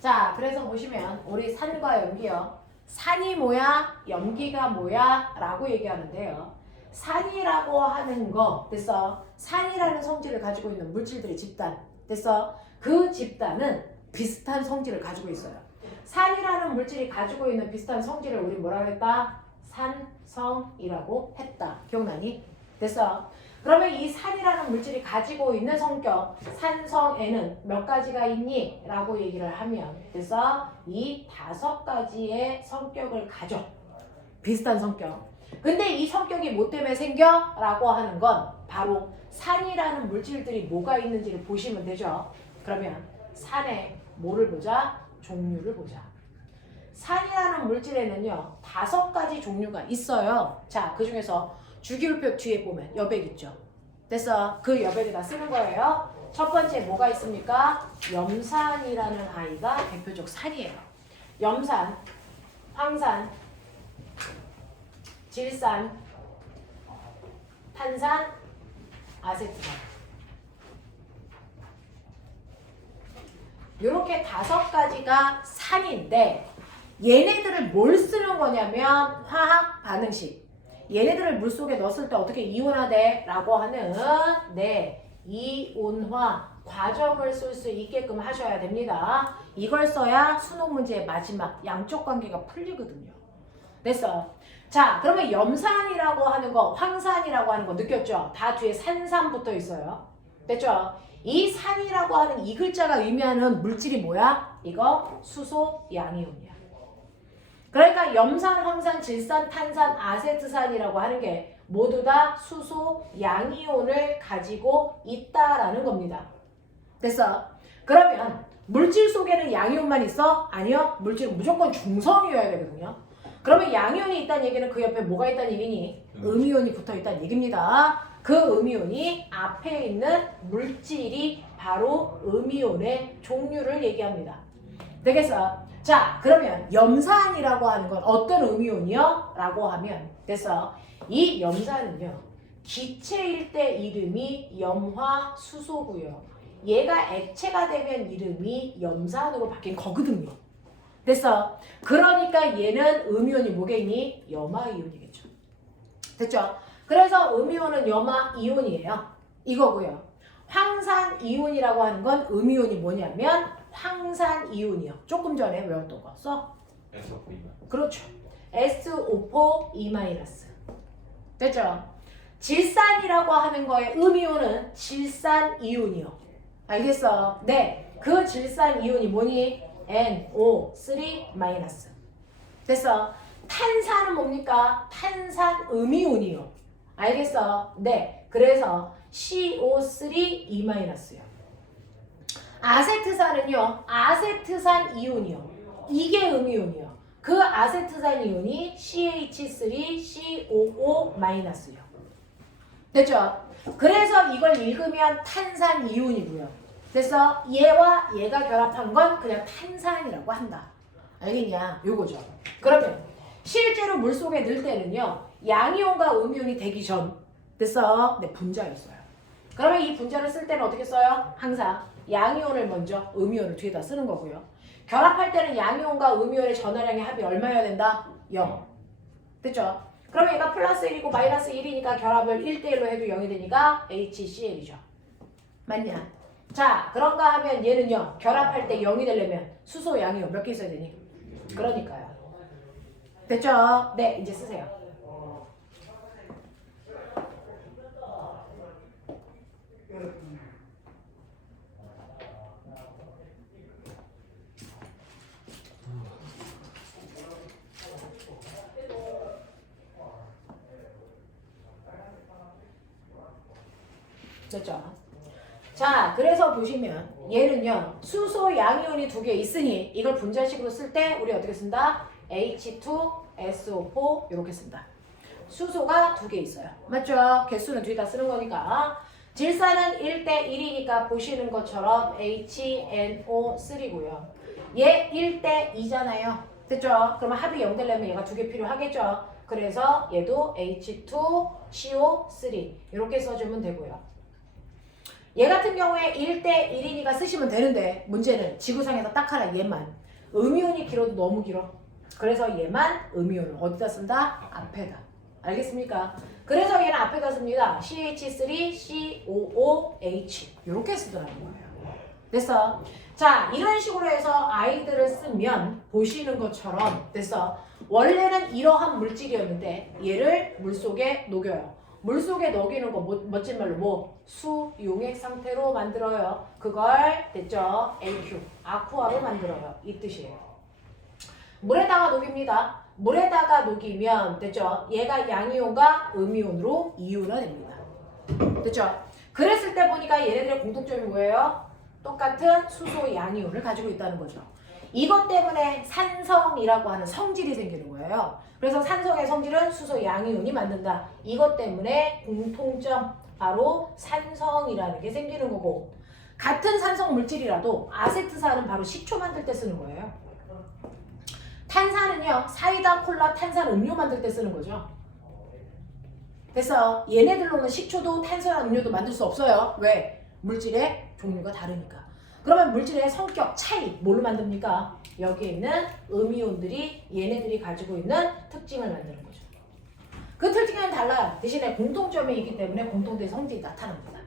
자, 그래서 보시면 우리 산과 염기요. 산이 뭐야? 염기가 뭐야? 라고 얘기하는데요. 산이라고 하는 거 됐어? 산이라는 성질을 가지고 있는 물질들의 집단 됐어? 그 집단은 비슷한 성질을 가지고 있어요. 산이라는 물질이 가지고 있는 비슷한 성질을 우리 뭐라고 했다? 산성이라고 했다. 기억나니? 됐어? 그러면 이 산이라는 물질이 가지고 있는 성격, 산성에는 몇 가지가 있니? 라고 얘기를 하면 그래서 이 5가지의 성격을 가져. 비슷한 성격. 근데 이 성격이 뭐 때문에 생겨? 라고 하는 건 바로 산이라는 물질들이 뭐가 있는지를 보시면 되죠. 그러면 산에 뭐를 보자? 종류를 보자. 산이라는 물질에는요 5가지 종류가 있어요. 자, 그 중에서 주기율표 뒤에 보면 여백 있죠. 됐어? 그 여백에다 쓰는 거예요. 첫 번째 뭐가 있습니까? 염산이라는 아이가 대표적 산이에요. 염산, 황산, 질산, 탄산, 아세트산. 이렇게 5가지가 산인데 얘네들을 뭘 쓰는 거냐면 화학 반응식. 얘네들을 물속에 넣었을 때 어떻게 이온화돼? 라고 하는 이온화 과정을 쓸 수 있게끔 하셔야 됩니다. 이걸 써야 수능 문제의 마지막 양쪽 관계가 풀리거든요. 됐어. 자, 그러면 염산이라고 하는 거, 황산이라고 하는 거 느꼈죠? 다 뒤에 산산 붙어 있어요. 됐죠? 이 산이라고 하는 이 글자가 의미하는 물질이 뭐야? 이거 수소 양이온이야. 그러니까 염산, 황산, 질산, 탄산, 아세트산이라고 하는 게 모두 다 수소 양이온을 가지고 있다라는 겁니다. 됐어? 그러면 물질 속에는 양이온만 있어? 아니요. 물질은 무조건 중성이어야 되거든요. 그러면 양이온이 있다는 얘기는 그 옆에 뭐가 있다는 얘기니? 음이온이 붙어 있다는 얘기입니다. 그 음이온이 앞에 있는 물질이 바로 음이온의 종류를 얘기합니다. 되겠어? 자, 그러면 염산이라고 하는 건 어떤 음이온이요? 라고 하면 됐어. 이 염산은요. 기체일 때 이름이 염화수소고요. 얘가 액체가 되면 이름이 염산으로 바뀐 거거든요. 됐어? 그러니까 얘는 음이온이 뭐겠니? 염화이온이겠죠. 됐죠? 그래서 음이온은 염화이온이에요. 이거고요. 황산이온이라고 하는 건 음이온이 뭐냐면 황산이온이요. 조금 전에 외웠던 거 써? SO2. 그렇죠. SO4E-. 됐죠? 질산이라고 하는 거의 음이온은 질산이온이요. 알겠어? 네. 그 질산이온이 뭐니? NO3-. 됐어? 탄산은 뭡니까? 탄산음이온이요. 알겠어? 네. 그래서 CO3E-요. 아세트산은요. 아세트산 이온이요. 이게 음이온이요. 그 아세트산 이온이 CH3COO-요. 됐죠? 그래서 이걸 읽으면 탄산 이온이고요. 그래서 얘와 얘가 결합한 건 그냥 탄산이라고 한다. 알겠냐? 요거죠. 그러면 실제로 물속에 넣을 때는요. 양이온과 음이온이 되기 전 됐어? 네, 분자였어요. 그러면 이 분자를 쓸 때는 어떻게 써요? 항상 양이온을 먼저 음이온을 뒤에다 쓰는 거고요. 결합할 때는 양이온과 음이온의 전하량의 합이 얼마여야 된다? 0. 됐죠? 그러면 얘가 플러스 1이고 마이너스 1이니까 결합을 1대1로 해도 0이 되니까 HCl이죠. 맞냐? 자, 그런가 하면 얘는요. 결합할 때 0이 되려면 수소 양이온 몇 개 있어야 되니? 그러니까요. 됐죠? 네, 이제 쓰세요. 됐죠? 자, 그래서 보시면 얘는요. 수소 양이온이 2개 있으니 이걸 분자식으로 쓸 때 우리 어떻게 쓴다? H2SO4 이렇게 쓴다. 수소가 2개 있어요. 맞죠? 개수는 뒤에다 쓰는 거니까. 질산은 1대1이니까 보시는 것처럼 HNO3고요. 얘 1대2잖아요. 됐죠? 그러면 합이 0 되려면 얘가 2개 필요하겠죠? 그래서 얘도 H2CO3 이렇게 써주면 되고요. 얘 같은 경우에 1대 1이니까 쓰시면 되는데 문제는 지구상에서 딱 하나 얘만 음이온이 길어도 너무 길어. 그래서 얘만 음이온을 어디다 쓴다? 앞에다. 알겠습니까? 그래서 얘는 앞에다 씁니다. CH3COOH 이렇게 쓰더라는 거예요. 됐어? 자, 이런 식으로 해서 아이들을 쓰면 보시는 것처럼 됐어? 원래는 이러한 물질이었는데 얘를 물속에 녹여요. 물속에 녹이는 거 멋진 말로 뭐 수용액 상태로 만들어요. 그걸 됐죠? LQ 아쿠아로 만들어요. 이 뜻이에요. 물에다가 녹입니다. 물에다가 녹이면 됐죠? 얘가 양이온과 음이온으로 이온화됩니다. 됐죠? 그랬을 때 보니까 얘네들의 공통점이 뭐예요? 똑같은 수소 양이온을 가지고 있다는 거죠. 이것 때문에 산성이라고 하는 성질이 생기는 거예요. 그래서 산성의 성질은 수소 양이온이 만든다. 이것 때문에 공통점 바로 산성이라는 게 생기는 거고, 같은 산성 물질이라도 아세트산은 바로 식초 만들 때 쓰는 거예요. 탄산은요, 사이다, 콜라, 탄산 음료 만들 때 쓰는 거죠. 그래서 얘네들로는 식초도 탄산한 음료도 만들 수 없어요. 왜? 물질의 종류가 다르니까. 그러면 물질의 성격 차이 뭘로 만듭니까? 여기에 있는 음이온들이 얘네들이 가지고 있는 특징을 만드는 거죠. 그 특징은 달라요. 대신에 공통점이 있기 때문에 공통된 성질이 나타납니다.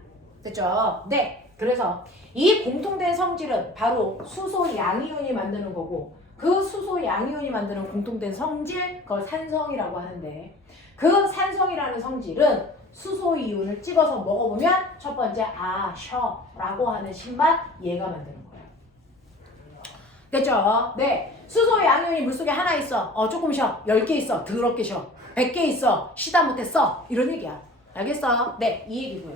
됐죠? 네. 그래서 이 공통된 성질은 바로 수소 양이온이 만드는 거고, 그 수소 양이온이 만드는 공통된 성질, 그걸 산성이라고 하는데, 그 산성이라는 성질은 수소 이온을 찍어서 먹어보면 첫 번째 셔라고 하는 신맛 얘가 만드는 거예요. 됐죠? 네. 수소 양이온이 물속에 하나 있어. 조금 쉬어. 10개 있어. 더럽게 쉬어. 100개 있어. 쉬다 못해 써. 이런 얘기야. 알겠어? 네. 이 얘기고요.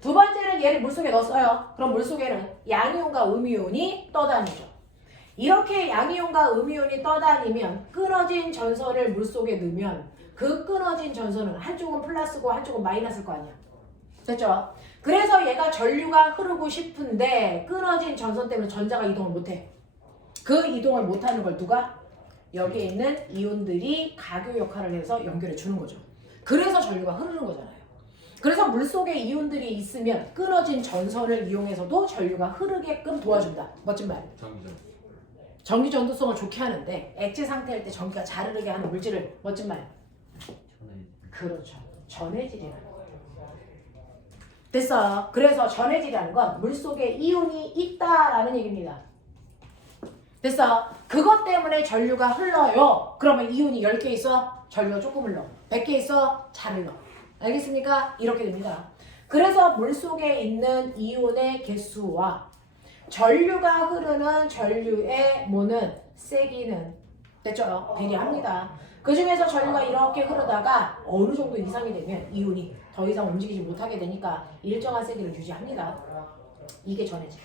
두 번째는 얘를 물속에 넣었어요. 그럼 물속에는 양이온과 음이온이 떠다니죠. 이렇게 양이온과 음이온이 떠다니면 끊어진 전선을 물속에 넣으면 그 끊어진 전선은 한쪽은 플러스고 한쪽은 마이너스일 거 아니야. 됐죠? 그래서 얘가 전류가 흐르고 싶은데 끊어진 전선 때문에 전자가 이동을 못해. 그 이동을 못하는 걸 누가? 여기에 있는 이온들이 가교 역할을 해서 연결해 주는 거죠. 그래서 전류가 흐르는 거잖아요. 그래서 물속에 이온들이 있으면 끊어진 전선을 이용해서도 전류가 흐르게끔 도와준다. 멋진 말. 전기 전도성을 좋게 하는데 액체 상태일 때 전기가 잘 흐르게 하는 물질을 멋진 말. 그렇죠. 전해질이라는 거예요. 됐어. 그래서 전해질이라는 건 물속에 이온이 있다라는 얘기입니다. 됐어. 그것 때문에 전류가 흘러요. 그러면 이온이 10개 있어? 전류가 조금 흘러. 100개 있어? 잘 흘러. 알겠습니까? 이렇게 됩니다. 그래서 물속에 있는 이온의 개수와 전류가 흐르는 전류의 뭐는 세기는 됐죠? 배리합니다. 그 중에서 전류가 이렇게 흐르다가 어느 정도 이상이 되면 이온이 더 이상 움직이지 못하게 되니까 일정한 세기를 유지합니다. 이게 전해질.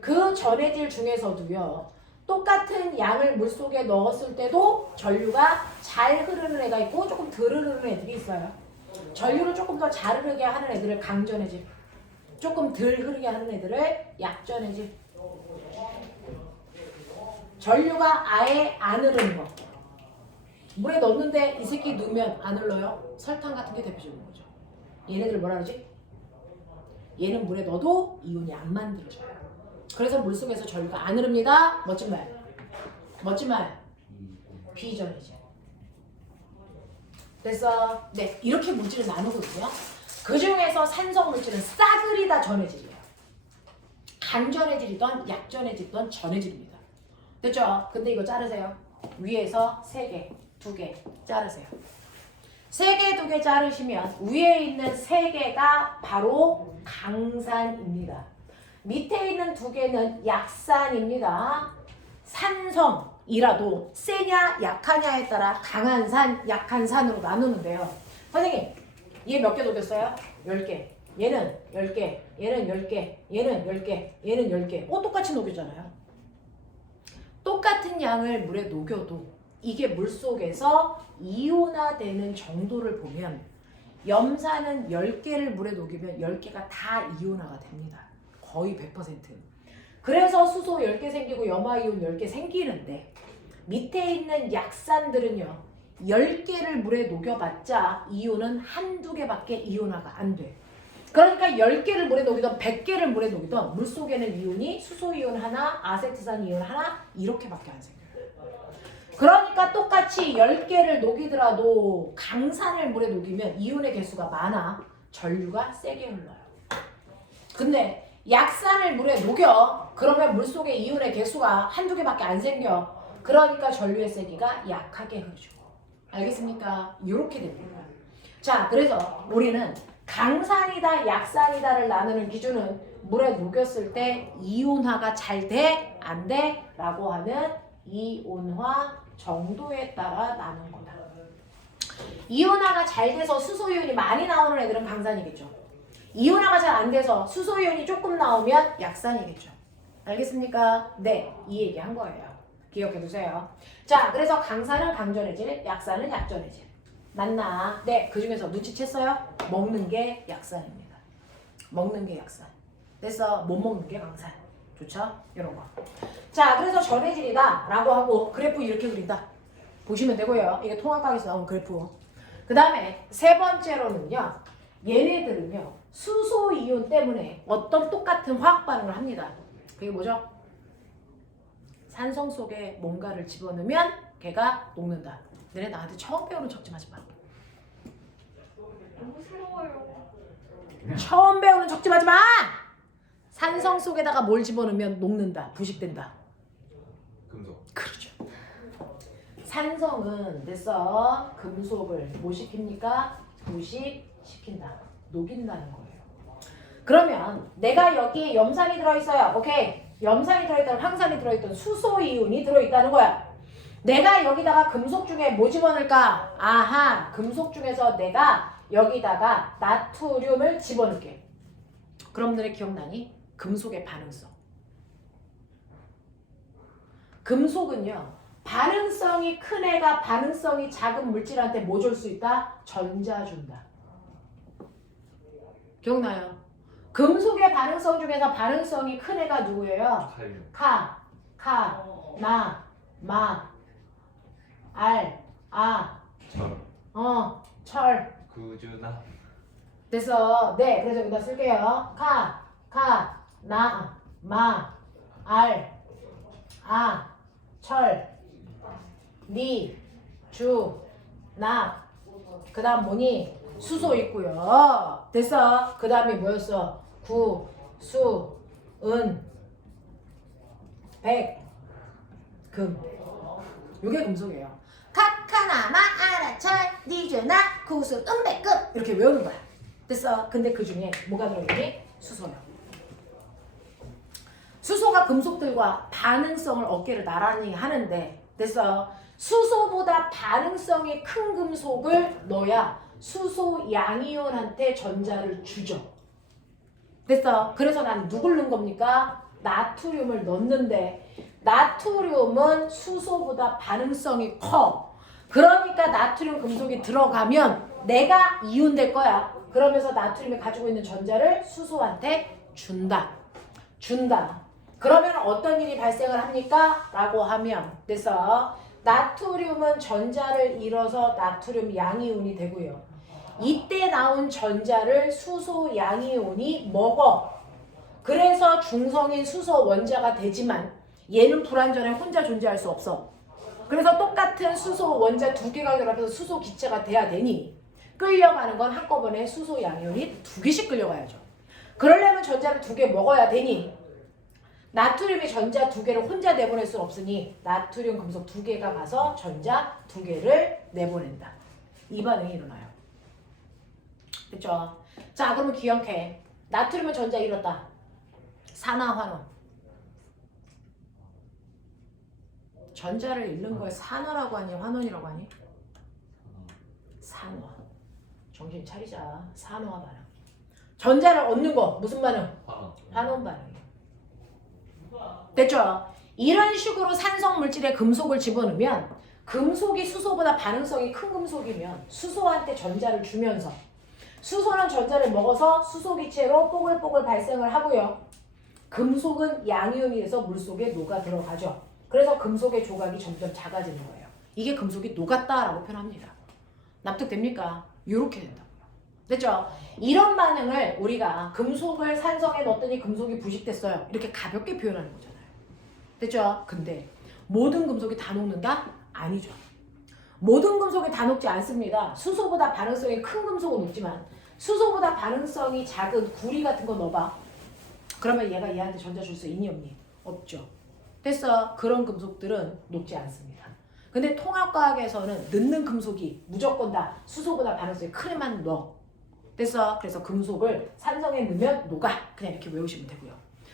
그 전해질 중에서도요. 똑같은 양을 물속에 넣었을 때도 전류가 잘 흐르는 애가 있고 조금 덜 흐르는 애들이 있어요. 전류를 조금 더 잘 흐르게 하는 애들을 강전해질. 조금 덜 흐르게 하는 애들을 약전해질. 전류가 아예 안 흐르는 거. 물에 넣는데 이 새끼 넣으면 안 흘러요. 설탕 같은 게 대표적인 거죠. 얘네들 뭐라 그러지? 얘는 물에 넣어도 이온이 안 만들어져요. 그래서 물속에서 전류가 안 흐릅니다. 멋진 말. 멋진 말. 비전이죠. 됐어? 네, 이렇게 물질을 나누거든요. 그 중에서 산성 물질은 싸그리 다 전해질이에요. 강전해질이든 약전해질이든 전해질입니다. 됐죠? 근데 이거 자르세요. 위에서 3개, 2개 자르세요. 3개, 2개 자르시면 위에 있는 3개가 바로 강산입니다. 밑에 있는 2개는 약산입니다. 산성이라도 세냐 약하냐에 따라 강한 산, 약한 산으로 나누는데요. 선생님, 얘 몇 개 녹였어요? 10개. 얘는 10개, 얘는 10개, 얘는 10개, 얘는 10개. 똑같이 녹였잖아요. 똑같은 양을 물에 녹여도 이게 물속에서 이온화되는 정도를 보면 염산은 10개를 물에 녹이면 10개가 다 이온화가 됩니다. 거의 100%. 그래서 수소 10개 생기고 염화이온 10개 생기는데 밑에 있는 약산들은요. 10개를 물에 녹여봤자 이온은 한두 개밖에 이온화가 안 돼. 그러니까 10개를 물에 녹이던 100개를 물에 녹이던 물속에는 이온이 수소이온 하나, 아세트산 이온 하나 이렇게밖에 안 생겨요. 그러니까 똑같이 10개를 녹이더라도 강산을 물에 녹이면 이온의 개수가 많아 전류가 세게 흘러요. 근데 약산을 물에 녹여 그러면 물속에 이온의 개수가 한두 개밖에 안 생겨. 그러니까 전류의 세기가 약하게 흐르죠. 알겠습니까? 이렇게 됩니다. 자, 그래서 우리는 강산이다 약산이다를 나누는 기준은 물에 녹였을 때 이온화가 잘 돼? 안 돼? 라고 하는 이온화 정도에 따라 나눈 거다. 이온화가 잘 돼서 수소이온이 많이 나오는 애들은 강산이겠죠. 이온화가 잘 안 돼서 수소이온이 조금 나오면 약산이겠죠. 알겠습니까? 네, 이 얘기 한 거예요. 기억해 두세요. 자, 그래서 강산은 강전의 질, 약산은 약전의 질. 맞나? 네, 그 중에서 눈치챘어요? 먹는 게 약산입니다. 먹는 게 약산. 그래서 못 먹는 게 강산. 좋죠? 이런 거. 자, 그래서 전의 질이다 라고 하고 그래프 이렇게 그린다. 보시면 되고요. 이게 통합각에서 나온 그래프. 그 다음에 세 번째로는요. 얘네들은요. 수소 이온 때문에 어떤 똑같은 화학 반응을 합니다. 그게 뭐죠? 산성 속에 뭔가를 집어넣으면 걔가 녹는다. 너네 나한테 처음 배우는 척 좀 하지 마. 너무 싫어요. 처음 배우는 척 좀 하지 마! 산성 속에다가 뭘 집어넣으면 녹는다. 부식된다. 금속. 그렇죠. 산성은 됐어. 금속을 뭐 시킵니까? 부식시킨다. 녹인다는 거예요. 그러면 내가 여기에 염산이 들어있어요. 오케이. 염산이 들어있던 황산이 들어있던 수소이온이 들어있다는 거야. 내가 여기다가 금속 중에 뭐 집어넣을까? 아하, 금속 중에서 내가 여기다가 나트륨을 집어넣을게. 그럼 너네 기억나니? 금속의 반응성. 금속은요. 반응성이 큰 애가 반응성이 작은 물질한테 뭐 줄 수 있다? 전자 준다. 기억나요? 금속의 반응성 중에서 반응성이 큰 애가 누구예요? 칼륨. 나, 마, 알, 철. 철. 구주나. 됐어. 네, 그래서 여기다 쓸게요. 나, 마, 알, 철, 니, 주, 나. 그 다음 뭐니? 수소 있고요. 됐어. 그 다음에 뭐였어? 구, 수, 은, 백, 금. 요게 금속이에요. 카카나마 아라철 니주나 구수 은백금 이렇게 외우는 거야. 됐어. 근데 그 중에 뭐가 들어있니? 수소요. 수소가 금속들과 반응성을 어깨를 나란히 하는데 됐어. 수소보다 반응성이 큰 금속을 넣어야 수소 양이온한테 전자를 주죠. 됐어. 그래서 난 누굴 넣은 겁니까? 나트륨을 넣는데 나트륨은 수소보다 반응성이 커. 그러니까 나트륨 금속이 들어가면 내가 이온 될 거야. 그러면서 나트륨이 가지고 있는 전자를 수소한테 준다. 그러면 어떤 일이 발생을 합니까? 라고 하면 그래서 나트륨은 전자를 잃어서 나트륨 양이온이 되고요. 이때 나온 전자를 수소 양이온이 먹어. 그래서 중성인 수소 원자가 되지만 얘는 불완전해 혼자 존재할 수 없어. 그래서 똑같은 수소 원자 두 개가 결합해서 수소 기체가 돼야 되니 끌려가는 건 한꺼번에 수소 양이온이 두 개씩 끌려가야죠. 그러려면 전자를 두 개 먹어야 되니 나트륨이 전자 두 개를 혼자 내보낼 수 없으니 나트륨 금속 두 개가 가서 전자 두 개를 내보낸다. 이 반응이 일어나요. 됐죠? 자, 그러면 기억해. 나트륨은 전자 잃었다. 산화 환원. 전자를 잃는 걸 산화라고 하니 환원이라고 하니? 산화. 정신 차리자. 산화 반응. 전자를 얻는 거 무슨 반응? 환원 반응이에요. 됐죠? 이런 식으로 산성 물질에 금속을 집어넣으면 금속이 수소보다 반응성이 큰 금속이면 수소한테 전자를 주면서 수소는 전자를 먹어서 수소 기체로 뽀글뽀글 발생을 하고요. 금속은 양이온이 돼서 물속에 녹아 들어가죠. 그래서 금속의 조각이 점점 작아지는 거예요. 이게 금속이 녹았다라고 표현합니다. 납득됩니까? 이렇게 된다고요. 됐죠? 이런 반응을 우리가 금속을 산성에 넣었더니 금속이 부식됐어요. 이렇게 가볍게 표현하는 거잖아요. 됐죠? 근데 모든 금속이 다 녹는다? 아니죠. 모든 금속이 다 녹지 않습니다. 수소보다 반응성이 큰 금속은 녹지만 수소보다 반응성이 작은 구리 같은 거 넣어봐. 그러면 얘가 얘한테 전자 줄 수 있니 없니? 없죠. 됐어. 그런 금속들은 녹지 않습니다. 근데 통합과학에서는 넣는 금속이 무조건 다 수소보다 반응성이 큰 애만 넣어. 됐어. 그래서 금속을 산성에 넣으면 녹아. 그냥 이렇게 외우시면 되고요.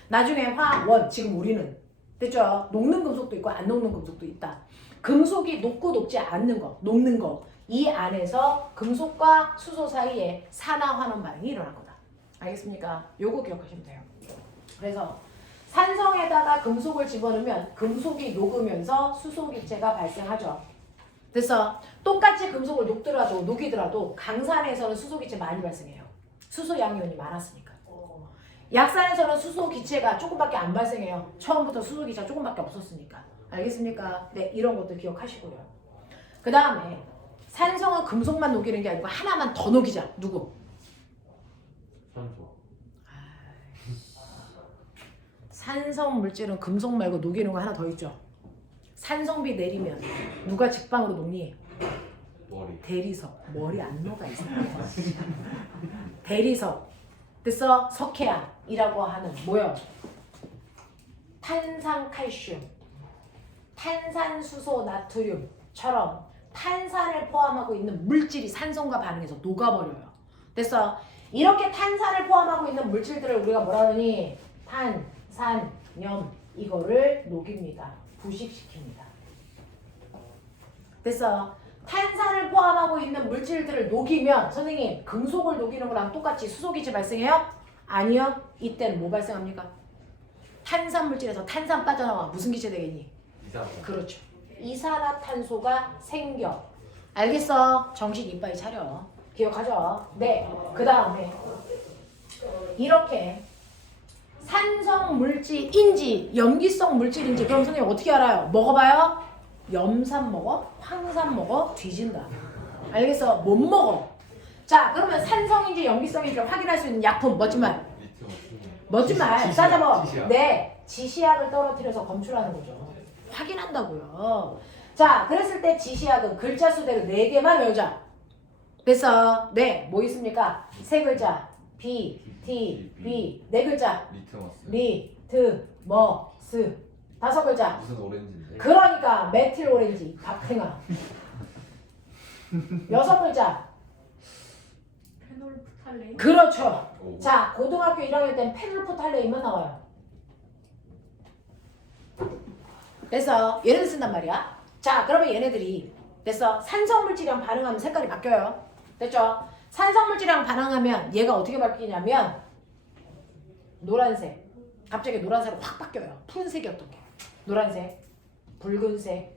나중에 화원 지금 우리는 됐죠? 녹는 금속도 있고 안 녹는 금속도 있다. 금속이 녹고 녹지 않는 거, 녹는 거. 이 안에서 금속과 수소 사이에 산화환원 반응이 일어날 거다. 알겠습니까? 요거 기억하시면 돼요. 그래서 산성에다가 금속을 집어넣으면 금속이 녹으면서 수소 기체가 발생하죠. 그래서 똑같이 금속을 녹이더라도 강산에서는 수소 기체 많이 발생해요. 수소 양이온이 많았으니까. 약산에서는 수소 기체가 조금밖에 안 발생해요. 처음부터 수소 기체가 조금밖에 없었으니까. 알겠습니까? 네, 이런 것도 기억하시고요. 그 다음에 산성은 금속만 녹이는 게 아니고 하나만 더 녹이자. 누구? 산소. 산성 물질은 금속 말고 녹이는 거 하나 더 있죠. 산성비 내리면 누가 직방으로 녹니? 머리. 대리석. 머리 안 녹아 있습니다. 대리석. 됐어? 석회암이라고 하는 뭐요? 탄산칼슘, 탄산수소 나트륨처럼 탄산을 포함하고 있는 물질이 산성과 반응해서 녹아버려요. 됐어? 이렇게 탄산을 포함하고 있는 물질들을 우리가 뭐라 하니? 탄산염. 이거를 녹입니다. 부식시킵니다. 됐어? 탄산을 포함하고 있는 물질들을 녹이면 선생님 금속을 녹이는 거랑 똑같이 수소기체 발생해요? 아니요. 이때는 뭐 발생합니까? 탄산 물질에서 탄산 빠져나와 무슨 기체 되겠니? 이산화탄소. 그렇죠. 이산화탄소가 생겨. 알겠어? 정신 이빨 차려. 기억하죠? 네. 그 다음에 이렇게 산성 물질인지 염기성 물질인지 그럼 선생님 어떻게 알아요? 먹어봐요? 염산 먹어? 황산 먹어? 뒤진다. 알겠어? 못 먹어. 자, 그러면 산성인지 염기성인지 확인할 수 있는 약품 멋진 말. 멋진 말. 따져봐. 네, 지시약을 떨어뜨려서 검출하는 거죠. 확인한다고요. 자, 그랬을 때 지시약은 글자 수대로 4개만 외우자. 됐어? 네, 뭐 있습니까? 세 글자. B, T, B. 4글자. 리트머스. 리트머스. 5글자. 무슨 오렌지인데? 그러니까 메틸 오렌지 박팽아. 6글자. 페놀프탈레인. 그렇죠. 오. 자, 고등학교 1학년 때는 페놀프탈레인만 나와요. 그래서 얘네들 쓴단 말이야. 자, 그러면 얘네들이 됐어. 산성물질이랑 반응하면 색깔이 바뀌어요. 됐죠? 산성물질이랑 반응하면 얘가 어떻게 바뀌냐면 노란색. 갑자기 노란색으로 확 바뀌어요. 푸른색이었던 게. 노란색, 붉은색,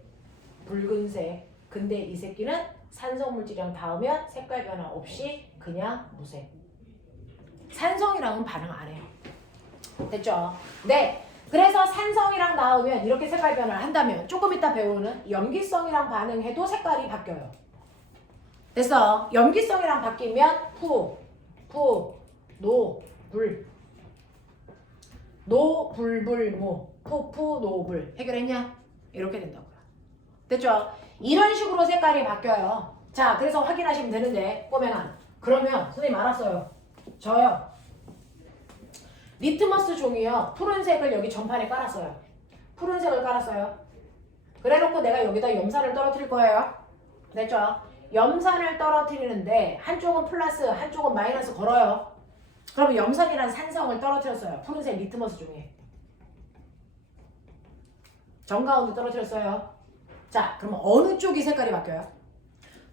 붉은색. 근데 이 새끼는 산성물질이랑 닿으면 색깔 변화 없이 그냥 무색. 산성이랑은 반응 안 해요. 됐죠? 네. 그래서 산성이랑 닿으면 이렇게 색깔 변화를 한다면 조금 이따 배우는 염기성이랑 반응해도 색깔이 바뀌어요. 됐어? 염기성이랑 바뀌면 노, 불. 노불불무 푸노불 해결했냐? 이렇게 된다고요. 됐죠? 이런 식으로 색깔이 바뀌어요. 자, 그래서 확인하시면 되는데 꼬맹아 그러면 선생님 알았어요. 저요 리트머스 종이요 푸른색을 여기 전판에 깔았어요. 푸른색을 깔았어요. 그래놓고 내가 여기다 염산을 떨어뜨릴 거예요. 됐죠? 염산을 떨어뜨리는데 한쪽은 플러스 한쪽은 마이너스 걸어요. 그러면 염산이란 산성을 떨어뜨렸어요. 푸른색 리트머스 종이에. 정가운데 떨어뜨렸어요. 자, 그러면 어느 쪽이 색깔이 바뀌어요?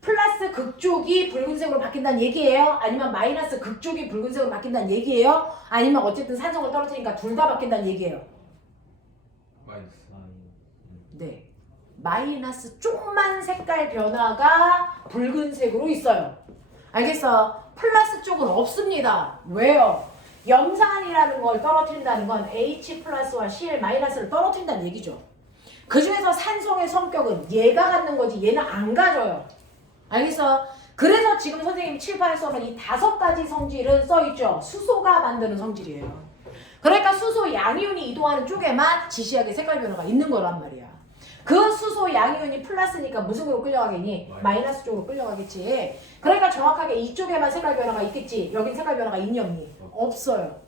플러스 극쪽이 붉은색으로 바뀐다는 얘기예요? 아니면 마이너스 극쪽이 붉은색으로 바뀐다는 얘기예요? 아니면 어쨌든 산성을 떨어뜨리니까 둘 다 바뀐다는 얘기예요? 마이너스. 네. 마이너스 쪽만 색깔 변화가 붉은색으로 있어요. 알겠어? 플러스 쪽은 없습니다. 왜요? 염산이라는 걸 떨어뜨린다는 건 H 플러스와 Cl 마이너스를 떨어뜨린다는 얘기죠. 그 중에서 산성의 성격은 얘가 갖는 거지 얘는 안 가져요. 알겠어? 그래서 지금 선생님이 칠판에 써놓은 이 5가지 성질은 써있죠. 수소가 만드는 성질이에요. 그러니까 수소 양이온이 이동하는 쪽에만 지시하게 색깔 변화가 있는 거란 말이야. 그 수소 양이온이 플러스니까 무슨 쪽으로 끌려가겠니? 마이너스 쪽으로 끌려가겠지. 그러니까 정확하게 이쪽에만 색깔 변화가 있겠지. 여긴 색깔 변화가 있니 없니? 없어요.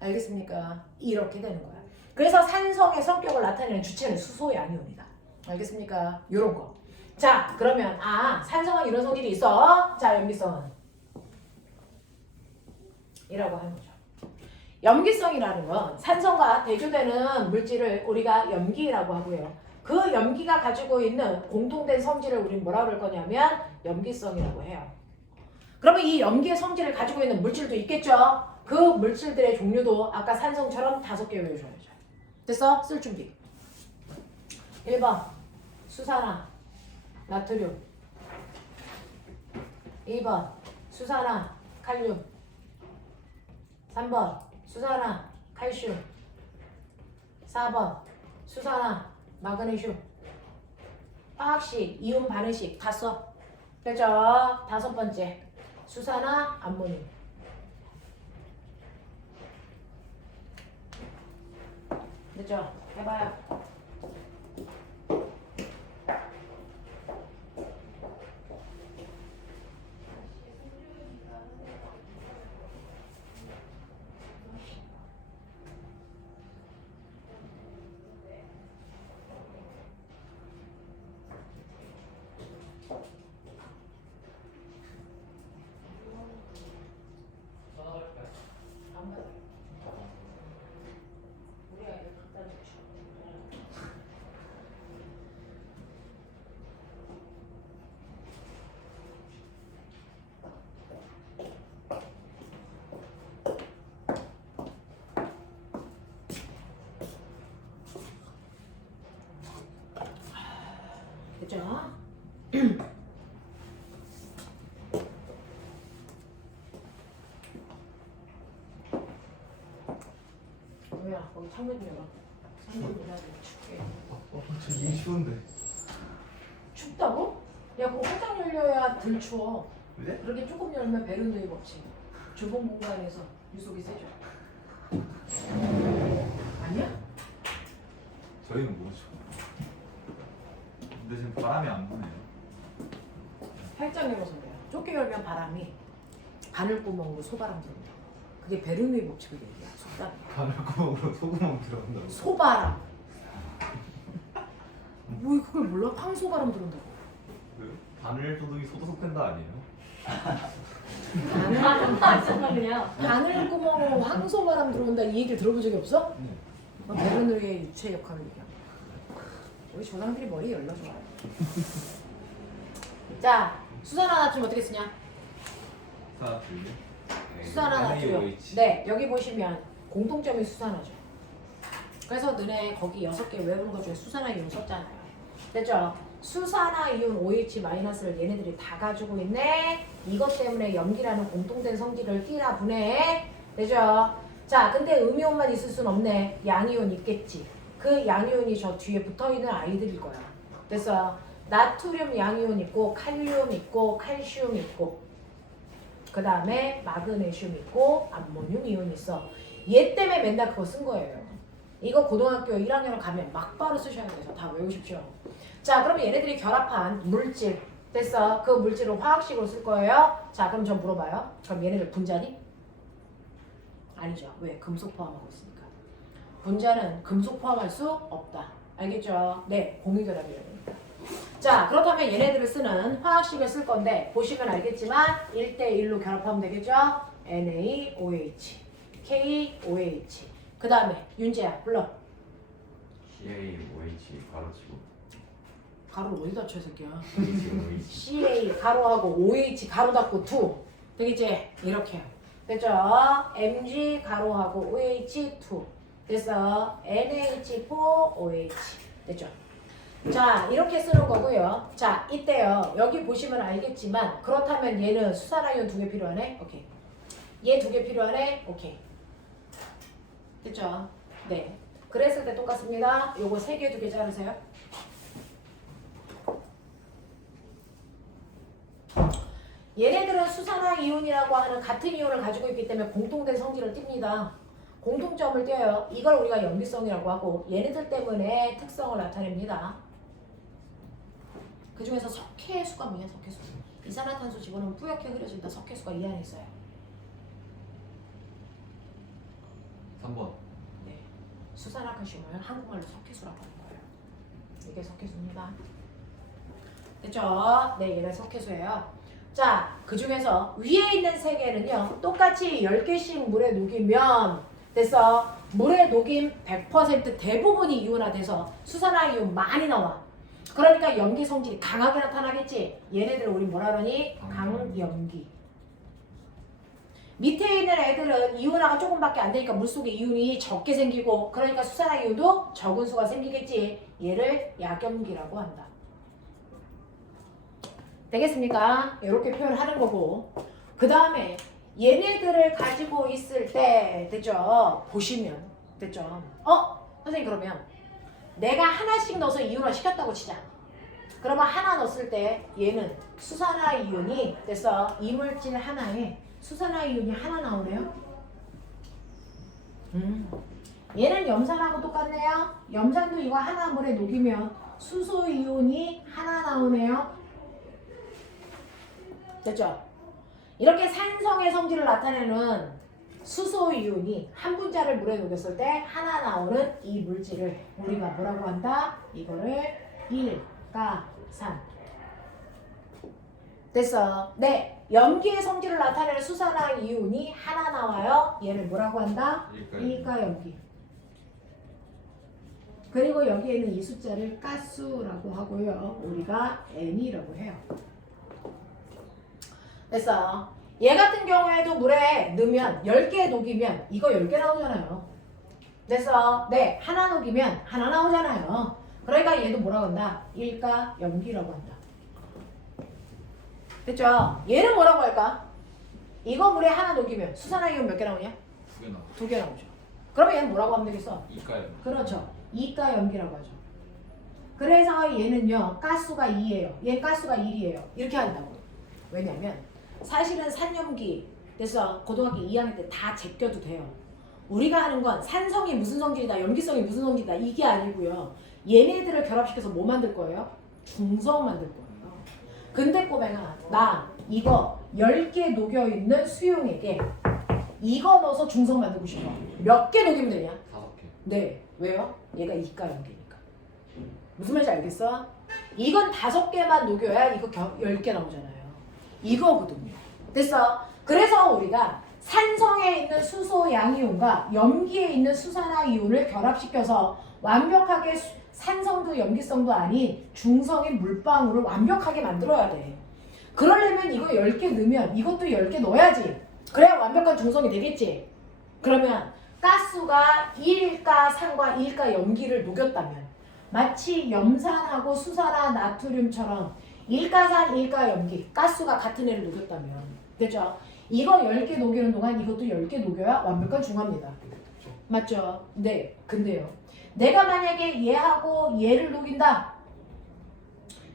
알겠습니까? 이렇게 되는 거야. 그래서 산성의 성격을 나타내는 주체는 수소 양이온이다. 알겠습니까? 요런 거. 자, 그러면 산성은 이런 성질이 있어. 자, 염기성은 이라고 하는 거죠. 염기성이라는 건 산성과 대조되는 물질을 우리가 염기라고 하고요. 그 염기가 가지고 있는 공통된 성질을 우리는 뭐라고 그럴 거냐면 염기성이라고 해요. 그러면 이 염기의 성질을 가지고 있는 물질도 있겠죠. 그 물질들의 종류도 아까 산성처럼 5개 외워줘야죠. 됐어? 쓸 준비. 1번 수산화 나트륨, 2번 수산화 칼륨, 3번 수산화 칼슘, 4번 수산화 마그네슘. 화학식, 이온 반응식 다 써. 됐죠? 5번째 수산화 암모늄. 됐죠? 해봐요. 됐죠? 뭐야, 거기 창문 좀 열어. 창문 열어야 돼. 춥게. 저 이게 쉬운데. 춥다고? 야, 그거 활짝 열려야 덜 추워. 그래? 그렇게 조금 열면 베른누이 법칙. 좁은 공간에서 유속이 세죠. 아니야? 저희는 뭐죠? 근데 지금 바람이 안 부네요. 활짝 열어서 그래요. 좁게 열면 바람이 바늘구멍으로 소바람 들어온다. 그게 베르누이 법칙을 얘기야. 속담. 바늘구멍으로 소구멍 들어온다고. 소바람. 뭐 그걸 몰라? 황소바람 들어온다고. 그 바늘 도둑이 소독된다 아니에요? 바늘구멍으로 황소바람 들어온다 이 얘기를 들어본 적이 없어? 네. 베르누이의 유체 역할을 얘기야. 우리 조상들이 머리 열려줘. 자, 수산화나트륨 어떻게 쓰냐? 수산화트륨. 수산화나트륨. 네, 여기 보시면 공통점이 수산화죠. 그래서 너네 거기 6개 외우는 것 중에 수산화이온 썼잖아요. 됐죠? 수산화이온 OH-를 얘네들이 다 가지고 있네. 이것 때문에 염기라는 공통된 성질을 띠나 분해. 되죠? 자, 근데 음이온만 있을 순 없네. 양이온 있겠지. 그 양이온이 저 뒤에 붙어있는 아이들일 거야. 됐어? 나트륨 양이온 있고 칼륨 있고 칼슘 있고 그 다음에 마그네슘 있고 암모늄 이온 있어. 얘 때문에 맨날 그거 쓴 거예요. 이거 고등학교 1학년 가면 막바로 쓰셔야 돼서 다 외우십시오. 자, 그러면 얘네들이 결합한 물질 됐어? 그 물질을 화학식으로 쓸 거예요. 자, 그럼 저 물어봐요. 그럼 얘네들 분자니? 아니죠. 왜? 금속 포함하고 있으니까. 분자는 금속 포함할 수 없다. 알겠죠? 네, 공유결합이라고 합니다. 자, 그렇다면 얘네들을 쓰는 화학식을 쓸 건데 보시면 알겠지만 1대1로 결합하면 되겠죠? NaOH, KOH. 그 다음에 윤재야 불러. CaOH 가로치고 가로를 어디다 쳐 새끼야? OH CA 가로하고 OH 가로 닫고 2 되겠지? 이렇게 됐죠? Mg 가로하고 OH 2 됐어? NH4OH 됐죠? 자, 이렇게 쓰는 거고요. 자, 이때요. 여기 보시면 알겠지만 그렇다면 얘는 수산화이온 2개 필요하네? 오케이. 얘 2개 필요하네? 오케이. 됐죠? 네. 그랬을 때 똑같습니다. 요거 3개 2개 자르세요. 얘네들은 수산화 이온이라고 하는 같은 이온을 가지고 있기 때문에 공통된 성질을 띱니다. 공통점을 띄어요. 이걸 우리가 염기성이라고 하고 얘네들 때문에 특성을 나타냅니다. 그 중에서 석회수가 뭐냐? 석회수. 이산화탄소 집어넣으면 뿌옇게 흐려진다. 석회수가 이 안에 있어요. 3번. 네. 수산화칼슘을 한국말로 석회수라고 하는 거예요. 이게 석회수입니다. 됐죠? 네, 얘가 석회수예요. 자, 그 중에서 위에 있는 세 개는요, 똑같이 10개씩 물에 녹이면 됐어. 물에 녹인 100% 대부분이 이온화돼서 수산화이온 많이 나와. 그러니까 염기 성질이 강하게 나타나겠지. 얘네들 우리 뭐라 그러니? 강염기. 밑에 있는 애들은 이온화가 조금밖에 안 되니까 물속에 이온이 적게 생기고 그러니까 수산화이온도 적은 수가 생기겠지. 얘를 약염기라고 한다. 되겠습니까? 이렇게 표현하는 거고 그 다음에 얘네들을 가지고 있을 때 됐죠? 보시면 됐죠? 선생님 그러면 내가 하나씩 넣어서 이온화 시켰다고 치자. 그러면 하나 넣었을 때 얘는 수산화 이온이 됐어. 이물질 하나에 수산화 이온이 하나 나오네요. 얘는 염산하고 똑같네요. 염산도 이거 하나 물에 녹이면 수소 이온이 하나 나오네요. 됐죠? 이렇게 산성의 성질을 나타내는 수소 이온이 한 분자를 물에 녹였을 때 하나 나오는 이 물질을 우리가 뭐라고 한다? 이거를 일가산. 됐어. 네. 염기의 성질을 나타내는 수산화 이온이 하나 나와요. 얘를 뭐라고 한다? 일가염기. 그리고 여기에 있는 이 숫자를 가수라고 하고요. 우리가 N이라고 해요. 됐어. 얘 같은 경우에도 물에 넣으면 10개 녹이면 이거 10개 나오잖아요. 됐어. 네. 하나 녹이면 하나 나오잖아요. 그러니까 얘도 뭐라고 한다? 일가염기라고 한다. 됐죠? 얘는 뭐라고 할까? 이거 물에 하나 녹이면 수산화이온 몇 개 나오냐? 2개 나와. 2개 나오죠. 그러면 얘는 뭐라고 하면 되겠어? 이가요. 그렇죠. 이가염기라고 하죠. 그래서 얘는요. 가스가 2예요. 얘는 가스가 1이에요. 이렇게 한다고. 왜냐면 사실은 산염기 그래서 고등학교 2학년 때 다 제껴도 돼요. 우리가 하는 건 산성이 무슨 성질이다, 염기성이 무슨 성질이다 이게 아니고요. 얘네들을 결합시켜서 뭐 만들 거예요? 중성 만들 거예요. 근데 꼬맹아 나 이거 10개 녹여있는 수용액에 이거 넣어서 중성 만들고 싶어. 몇 개 녹이면 되냐? 5개. 네. 왜요? 얘가 이가염기니까. 무슨 말인지 알겠어? 이건 5개만 녹여야 이거 10개 나오잖아요. 이거거든요. 됐어? 그래서 우리가 산성에 있는 수소 양이온과 염기에 있는 수산화 이온을 결합시켜서 완벽하게 산성도 염기성도 아닌 중성의 물방울을 완벽하게 만들어야 돼. 그러려면 이거 10개 넣으면 이것도 10개 넣어야지. 그래야 완벽한 중성이 되겠지. 그러면 가스가 1가산과 1가염기를 녹였다면 마치 염산하고 수산화 나트륨처럼 1가산 1가염기 가스가 같은 애를 녹였다면 됐죠? 이거 10개 녹이는 동안 이것도 10개 녹여야 완벽한 중화입니다. 맞죠? 네. 근데요. 내가 만약에 얘하고 얘를 녹인다.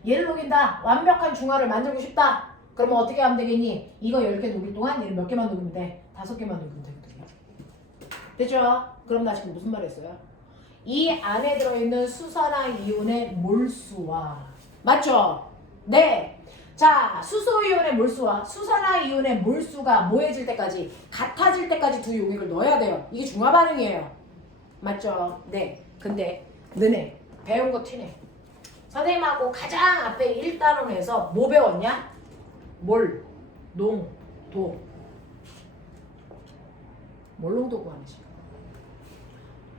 얘를 녹인다. 완벽한 중화를 만들고 싶다. 그러면 어떻게 하면 되겠니? 이거 10개 녹일 동안 얘를 몇 개만 녹이면 돼? 5개만 녹이면 되거든요. 됐죠? 그럼 나 지금 무슨 말 했어요? 이 안에 들어있는 수산화 이온의 몰수와 맞죠? 네. 자, 수소이온의 몰수와 수산화 이온의 몰수가 뭐해질 때까지 같아질 때까지 두 용액을 넣어야 돼요. 이게 중화 반응이에요. 맞죠? 네. 근데 너네 배운 거 티네. 선생님하고 가장 앞에 1단원에서 뭐 배웠냐? 몰, 농, 도. 몰농도 구하지.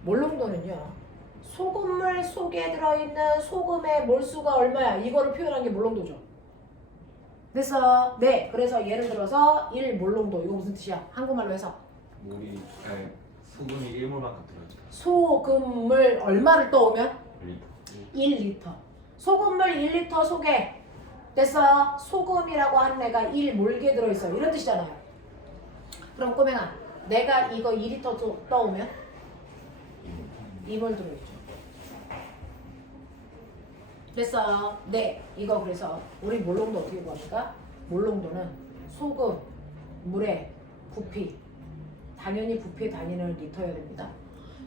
몰농도는요. 소금물 속에 들어있는 소금의 몰수가 얼마야? 이거를 표현한 게 몰농도죠. 됐어? 네. 그래서 예를 들어서 1몰농도. 이거 무슨 뜻이야? 한국말로 해서. 물이 소금이 1몰만큼 들어있죠. 소금물 얼마를 떠오면? 1리터. 1리터. 소금물 1리터 속에 됐어? 소금이라고 하는 애가 1몰게 들어있어요. 이런 뜻이잖아요. 그럼 꼬맹아 내가 이거 2리터 떠오면 2몰 들어있죠. 됐어? 네. 이거 그래서 우리 몰농도 어떻게 구합니까? 몰농도는 소금, 물의 부피. 당연히 부피에 다니는 리터여야 됩니다.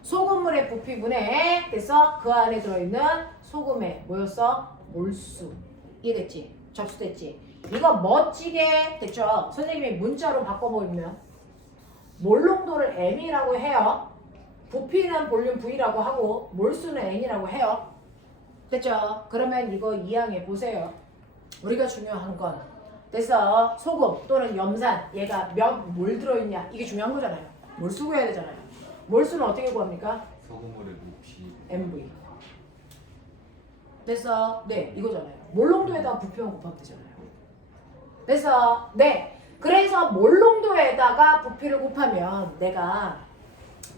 소금물의 부피분에 됐어? 그 안에 들어있는 소금의 뭐였어? 몰수. 이해됐지? 접수됐지? 이거 멋지게 됐죠? 선생님이 문자로 바꿔보면 몰농도를 M이라고 해요. 부피는 볼륨 V라고 하고 몰수는 N이라고 해요. 됐죠? 그러면 이거 이항해 보세요. 우리가 중요한 건 됐어. 소금 또는 염산 얘가 몇 몰 들어있냐 이게 중요한 거잖아요. 몰수 구해야 되잖아요. 몰수는 어떻게 구합니까? 소금물의 부피 MV. 됐어? 네 이거잖아요. 몰농도에다가 부피만 곱하면 되잖아요. 됐어? 네. 그래서 몰농도에다가 부피를 곱하면 내가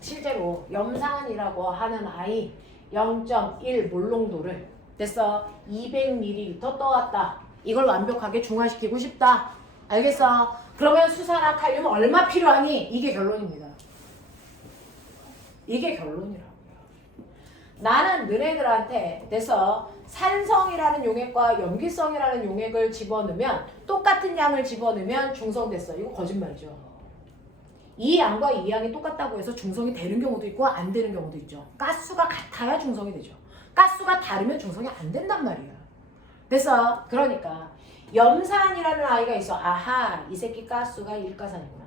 실제로 염산이라고 하는 아이 0.1 몰농도를 됐어? 200ml 떠왔다. 이걸 완벽하게 중화시키고 싶다. 알겠어? 그러면 수산화 칼륨은 얼마 필요하니? 이게 결론입니다. 이게 결론이라고요. 나는 너네들한테 됐어? 산성이라는 용액과 염기성이라는 용액을 집어넣으면 똑같은 양을 집어넣으면 중성됐어. 이거 거짓말이죠. 이 양과 이 양이 똑같다고 해서 중성이 되는 경우도 있고 안 되는 경우도 있죠. 가스가 같아야 중성이 되죠. 가스가 다르면 중성이 안 된단 말이야. 그래서 그러니까 염산이라는 아이가 있어. 아하 이 새끼 가스가 일가산이구나.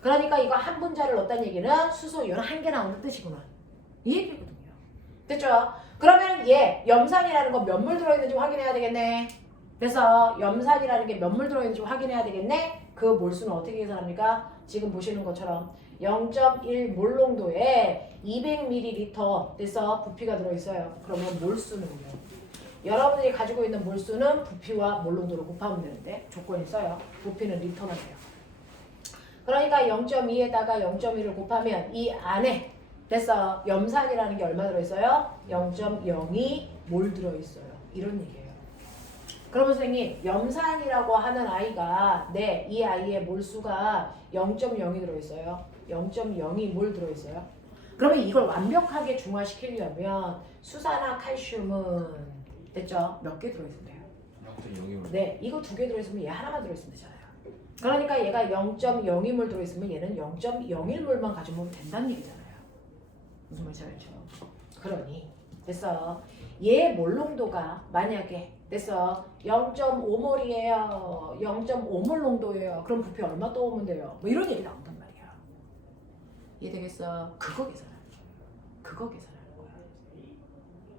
그러니까 이거 한 분자를 넣었다는 얘기는 수소이온 한 개 나오는 뜻이구나. 이 얘기거든요. 됐죠? 그러면 얘 염산이라는 거 몇 몰 들어있는지 확인해야 되겠네. 그래서 염산이라는 게 몇 몰 들어있는지 확인해야 되겠네. 그 몰수는 어떻게 계산합니까? 지금 보시는 것처럼 0.1 몰 농도에 200ml 돼서 부피가 들어있어요. 그러면 몰수는요. 여러분들이 가지고 있는 몰수는 부피와 몰 농도를 곱하면 되는데 조건이 있어요. 부피는 리터가 돼요. 그러니까 0.2에다가 0.1을 곱하면 이 안에 됐어. 염산이라는 게 얼마 들어있어요? 0.02 몰 들어있어요. 이런 얘기예요. 그러면 선생님 염산이라고 하는 아이가 네, 이 아이의 몰수가 0.0이 들어있어요. 0.02 몰 들어있어요. 그러면 이걸 완벽하게 중화시키려면 수산화 칼슘은 됐죠? 몇 개 들어있으면 돼요? 0.02로 네, 이거 두 개 들어있으면 얘 하나만 들어있으면 되잖아요. 그러니까 얘가 0.02몰 들어있으면 얘는 0.01몰만 가지면 된다는 얘기잖아요. 무슨 말인지 알죠? 그러니 됐어. 얘 몰농도가 만약에 됐어 0.5몰이에요. 0.5몰 농도예요. 그럼 부피 얼마 떠오면 돼요? 뭐 이런 얘기 나온단 말이야. 이해되겠어? 그거 계산하는 거야. 그거 계산하는 거야.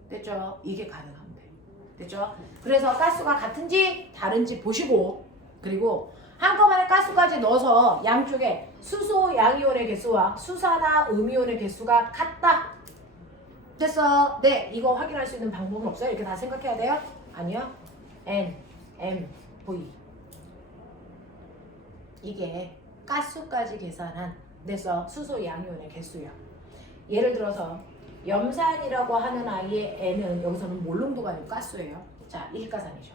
됐죠? 이게 가능하면 돼. 됐죠? 그래서 가스가 같은지 다른지 보시고 그리고 한꺼번에 가스까지 넣어서 양쪽에 수소 양이온의 개수와 수산화 음이온의 개수가 같다. 됐어. 네, 이거 확인할 수 있는 방법은 없어요. 이렇게 다 생각해야 돼요? 아니요. N, M, V. 이게 가스까지 계산한 됐어. 수소 양이온의 개수야. 예를 들어서 염산이라고 하는 아이의 N은 여기서는 몰농도가 아니고 가스예요. 자, 일가산이죠.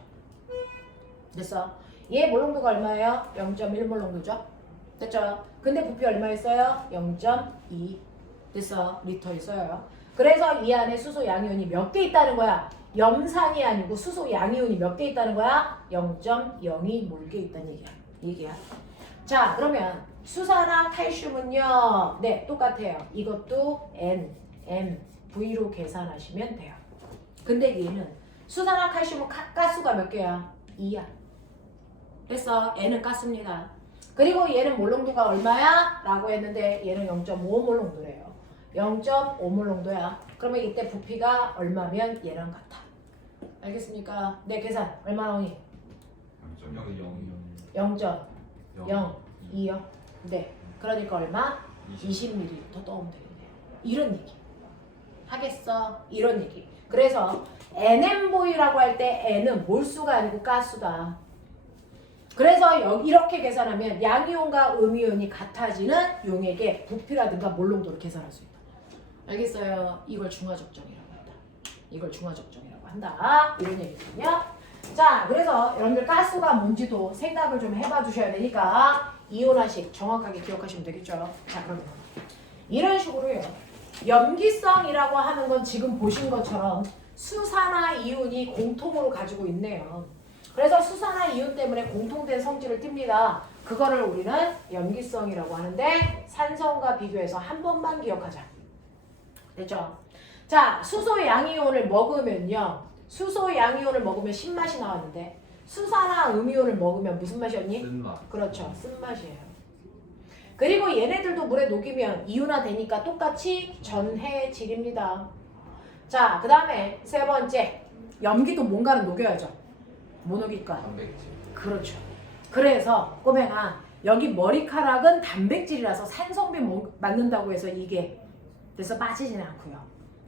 됐어. 얘 몰농도가 얼마예요? 0.1 몰농도죠. 됐죠? 근데 부피 얼마였어요? 0.2 됐어. 리터 있어요. 그래서 이 안에 수소 양이온이 몇 개 있다는 거야? 염산이 아니고 수소 양이온이 몇 개 있다는 거야? 0.02 몰 개 있다는 얘기야. 자, 그러면 수산화 칼슘은요. 네, 똑같아요. 이것도 N, M, V로 계산하시면 돼요. 근데 얘는 수산화 칼슘은 가스가 몇 개야? 2야. 됐어. N은 가스입니다. 그리고 얘는 몰농도가 얼마야? 라고 했는데 얘는 0.5몰 농도래요. 0.5몰 농도야. 그러면 이때 부피가 얼마면 얘랑 같아. 알겠습니까? 네, 계산. 얼마 나오니? 0.02요. 네. 그러니까 얼마? 20ml 떠오면 되겠네. 이런 얘기. 하겠어? 이런 얘기. 그래서 NMV라고 할 때 N은 몰수가 아니고 가스다. 그래서 이렇게 계산하면 양이온과 음이온이 같아지는 용액의 부피라든가 몰 농도를 계산할 수 있다. 알겠어요? 이걸 중화적정이라고 한다. 이걸 중화적정이라고 한다. 이런 얘기거든요. 자, 그래서 여러분들 가스가 뭔지도 생각을 좀 해봐 주셔야 되니까 이온화식 정확하게 기억하시면 되겠죠. 자, 그러면 이런 식으로요. 염기성이라고 하는 건 지금 보신 것처럼 수산화 이온이 공통으로 가지고 있네요. 그래서 수산화 이온 때문에 공통된 성질을 띱니다. 그거를 우리는 염기성이라고 하는데 산성과 비교해서 한 번만 기억하자. 됐죠? 자, 수소 양이온을 먹으면요. 수소 양이온을 먹으면 신맛이 나왔는데 수산화 음이온을 먹으면 무슨 맛이었니? 쓴맛. 그렇죠. 쓴맛이에요. 그리고 얘네들도 물에 녹이면 이온화 되니까 똑같이 전해질입니다. 자, 그 다음에 세 번째. 염기도 뭔가는 녹여야죠. 뭐 녹일까? 단백질. 그렇죠. 그래서 꼬맹아 여기 머리카락은 단백질이라서 산성비 맞는다고 해서 이게 그래서 빠지지는 않고요.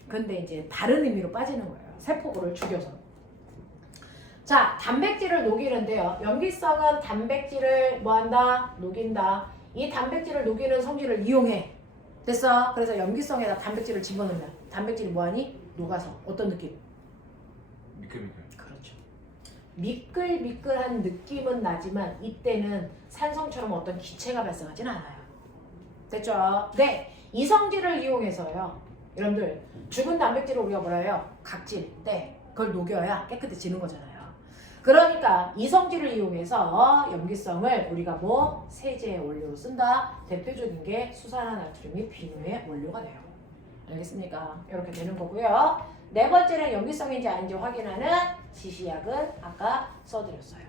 근데 이제 다른 의미로 빠지는 거예요. 세포를 죽여서. 자, 단백질을 녹이는데요. 염기성은 단백질을 뭐한다? 녹인다. 이 단백질을 녹이는 성질을 이용해. 됐어? 그래서 염기성에다 단백질을 집어넣으면 단백질이 뭐하니? 녹아서. 어떤 느낌? 미끌미끌. 그렇죠. 미끌미끌한 느낌은 나지만 이때는 산성처럼 어떤 기체가 발생하진 않아요. 됐죠? 네. 이 성질을 이용해서요. 여러분들 죽은 단백질을 우리가 뭐라 해요? 각질. 네. 그걸 녹여야 깨끗해지는 거잖아요. 그러니까 이 성질을 이용해서 염기성을 우리가 뭐 세제의 원료로 쓴다. 대표적인 게 수산화나트륨이 비누의 원료가 돼요. 알겠습니까? 이렇게 되는 거고요. 네 번째는 염기성인지 아닌지 확인하는 지시약은 아까 써드렸어요.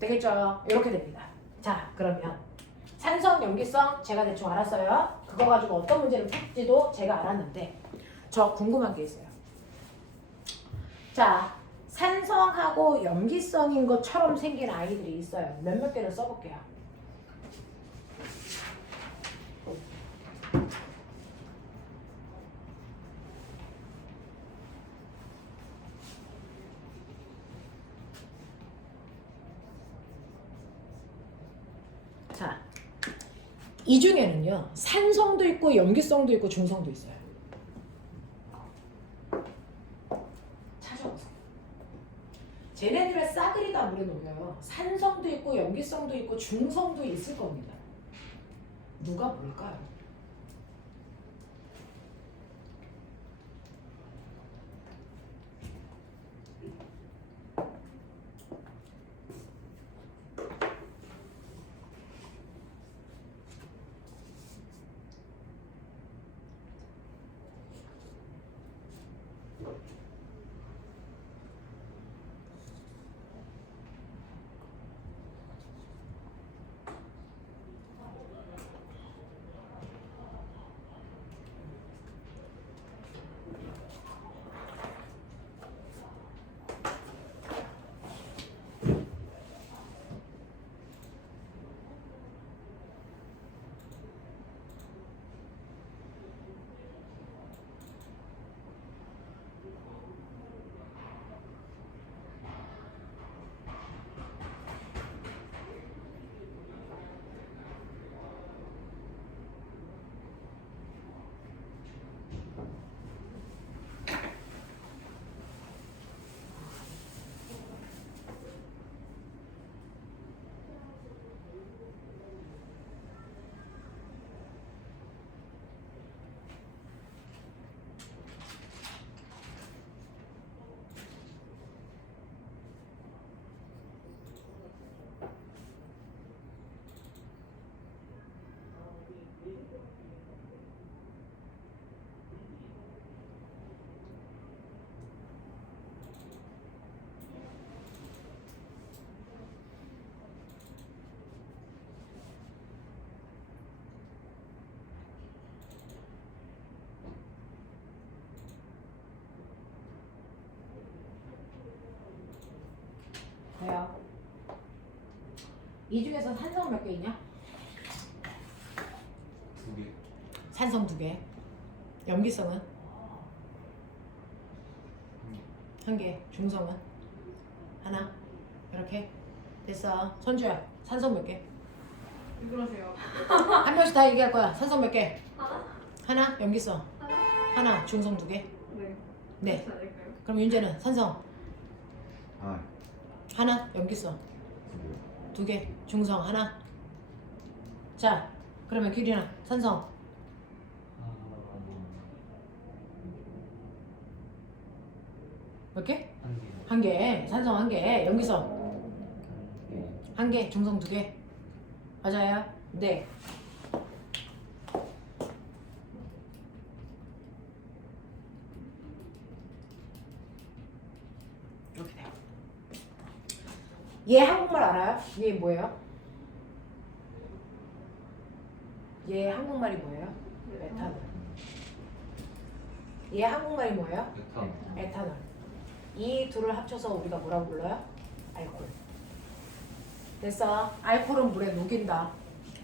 되겠죠? 이렇게 됩니다. 자, 그러면 산성, 염기성 제가 대충 알았어요. 그거 가지고 어떤 문제를 풀지도 제가 알았는데 저 궁금한 게 있어요. 자, 산성하고 염기성인 것처럼 생긴 아이들이 있어요. 몇몇 개를 써볼게요. 자, 이 중에는요. 산성도 있고 염기성도 있고 중성도 있어요. 찾아보세요. 쟤네들의 싸그리 다 물에 녹여요. 산성도 있고 염기성도 있고 중성도 있을 겁니다. 누가 뭘까요? 돼요. 이 중에서 산성 몇 개 있냐? 2개. 산성 2개. 염기성은? 1개. 중성은? 하나. 이렇게. 됐어. 선주야, 산성 몇 개? 왜 그러세요? 한 명씩 다 얘기할 거야. 산성 몇 개? 하나? 하나. 염기성. 하나. 중성 2개. 네. 네. 그렇지 않을까요? 그럼 윤재는 산성. 아, 하나. 염기성. 2개. 중성. 하나. 자, 그러면 규리나 산성. 몇 개? 1개. 산성 1개. 염기성. 한 개, 중성 두 개. 맞아요? 네. 이렇게 돼요. 얘 한국말 알아요? 얘 뭐예요? 얘 한국말이 뭐예요? 에탄올. 얘 한국말이 뭐예요? 에탄올. 에탄올. 이 둘을 합쳐서 우리가 뭐라고 불러요? 알코올. 됐어. 알코올은 물에 녹인다.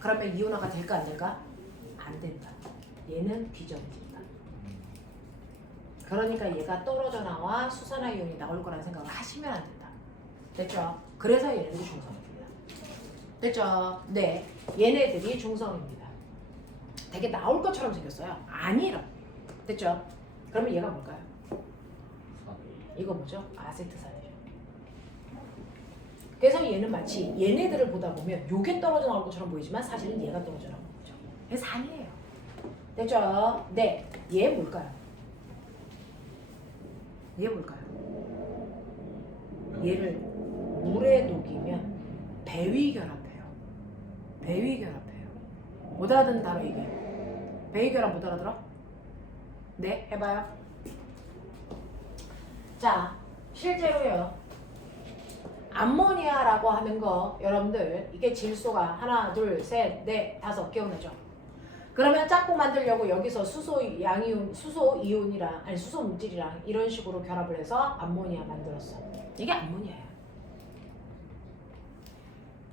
그러면 이온화가 될까 안 될까? 안 된다. 얘는 뒤전진다. 그러니까 얘가 떨어져 나와 수산화 이온이 나올 거라는 생각을 하시면 안 된다. 됐죠? 그래서 얘네들이 중성입니다. 됐죠? 네. 얘네들이 중성입니다. 되게 나올 것처럼 생겼어요. 아니라. 됐죠? 그러면 얘가 뭘까요? 이거 뭐죠? 아세트산이죠. 그래서 얘는 마치 얘네들을 보다 보면 요게 떨어져 나올 것처럼 보이지만 사실은 얘가 떨어져 나오는 거죠. 그래서 산이에요. 됐죠? 네. 얘 뭘까요? 얘 뭘까요? 얘를 물에 녹이면 배위결합해요. 배위결합해요. 못 알아듣는 단어 얘기해요. 배위결합 못 알아들어? 네, 해봐요. 자, 실제로요. 암모니아라고 하는 거 여러분들 이게 질소가 하나, 둘, 셋, 넷, 다섯 기억나죠? 그러면 짝꿍 만들려고 여기서 수소 양이온, 수소 이온이랑 아니 수소 물질이랑 이런 식으로 결합을 해서 암모니아 만들었어. 이게 암모니아야.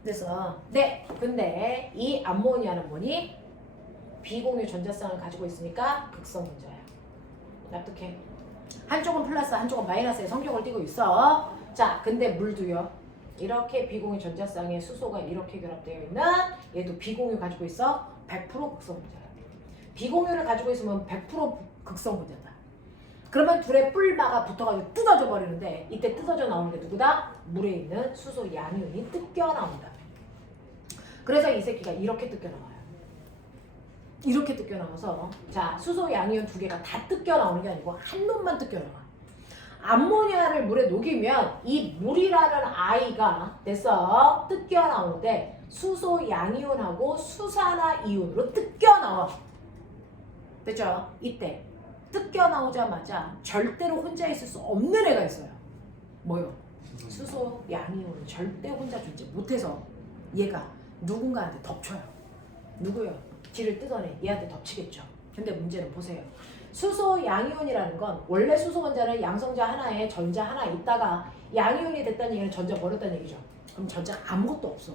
그래서 네, 근데 이 암모니아는 뭐니? 비공유 전자쌍을 가지고 있으니까 극성 분자야. 납득해. 한쪽은 플러스, 한쪽은 마이너스의 성격을 띠고 있어. 자, 근데 물도요. 이렇게 비공유 전자쌍에 수소가 이렇게 결합되어 있는 얘도 비공유 가지고 있어. 100% 극성 분자야. 비공유를 가지고 있으면 100% 극성 분자다. 그러면 둘의 뿔마가 붙어가지고 뜯어져 버리는데 이때 뜯어져 나오는 게 누구다? 물에 있는 수소 양이온이 뜯겨 나온다. 그래서 이 새끼가 이렇게 뜯겨 나와요. 이렇게 뜯겨 나와서 자 수소 양이온 두 개가 다 뜯겨 나오는 게 아니고 한 놈만 뜯겨 나와. 암모니아를 물에 녹이면 이 물이라는 아이가 됐어 뜯겨 나오는데 수소 양이온하고 수산화 이온으로 뜯겨 나와. 됐죠? 이때 뜯겨 나오자마자 절대로 혼자 있을 수 없는 애가 있어요. 뭐요? 수소 양이온은 절대 혼자 존재 못해서 얘가 누군가한테 덮쳐요. 누구요? 지를 뜯어내 얘한테 덮치겠죠. 근데 문제는 보세요. 수소 양이온이라는 건 원래 수소 원자는 양성자 하나에 전자 하나 있다가 양이온이 됐다는 얘기는 전자 버렸다는 얘기죠. 그럼 전자가 아무것도 없어.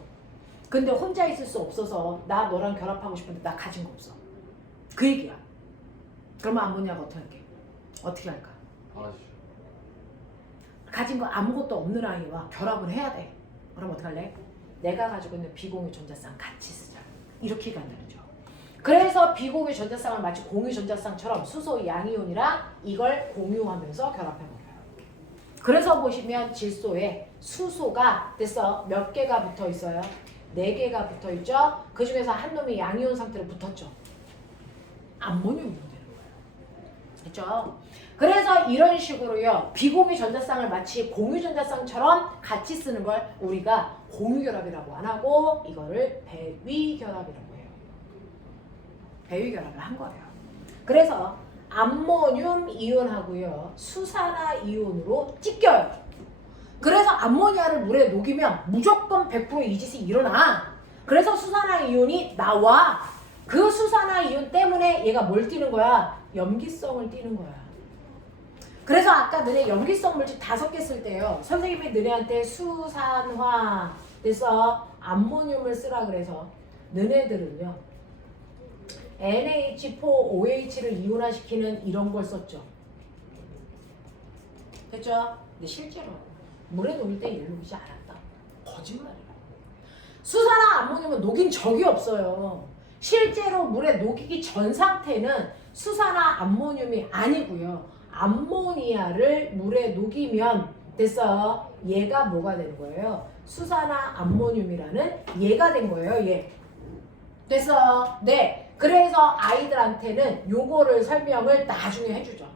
근데 혼자 있을 수 없어서 나 너랑 결합하고 싶은데 나 가진 거 없어. 그 얘기야. 그러면 암모니아가 어떻게 할게? 어떻게 할까? 알아주죠. 가진 거 아무것도 없는 아이와 결합을 해야 돼. 그럼 어떻게 할래? 내가 가지고 있는 비공유 전자쌍 같이 쓰자. 이렇게 간다는 죠. 그래서 비공유 전자쌍을 마치 공유 전자쌍처럼 수소 양이온이랑 이걸 공유하면서 결합해버려요. 그래서 보시면 질소에 수소가 됐어 몇 개가 붙어 있어요? 4개가 붙어 있죠. 그 중에서 한 놈이 양이온 상태로 붙었죠. 암모늄이 되는 거예요. 됐죠? 그래서 이런 식으로요 비공유 전자쌍을 마치 공유 전자쌍처럼 같이 쓰는 걸 우리가 공유결합이라고 안 하고 이거를 배위결합이라고 해요. 배위결합을 한 거예요. 그래서 암모늄 이온하고요 수산화 이온으로 찢겨요. 그래서 암모니아를 물에 녹이면 무조건 100% 이 짓이 일어나. 그래서 수산화 이온이 나와. 그 수산화 이온 때문에 얘가 뭘 띠는 거야? 염기성을 띠는 거야. 그래서 아까 너네 염기성 물질 5개 쓸 때요 선생님이 너네한테 수산화 그래서 암모늄을 쓰라 그래서 너네들은요 NH4OH를 이온화시키는 이런 걸 썼죠. 됐죠? 근데 실제로 물에 녹일 때 얘를 녹이지 않았다. 거짓말이에요. 수산화 암모늄은 녹인 적이 없어요. 실제로 물에 녹이기 전 상태는 수산화 암모늄이 아니고요. 암모니아를 물에 녹이면 됐어. 얘가 뭐가 되는 거예요? 수산화 암모늄이라는 얘가 된 거예요. 얘. 됐어. 네. 그래서 아이들한테는 요거를 설명을 나중에 해주죠.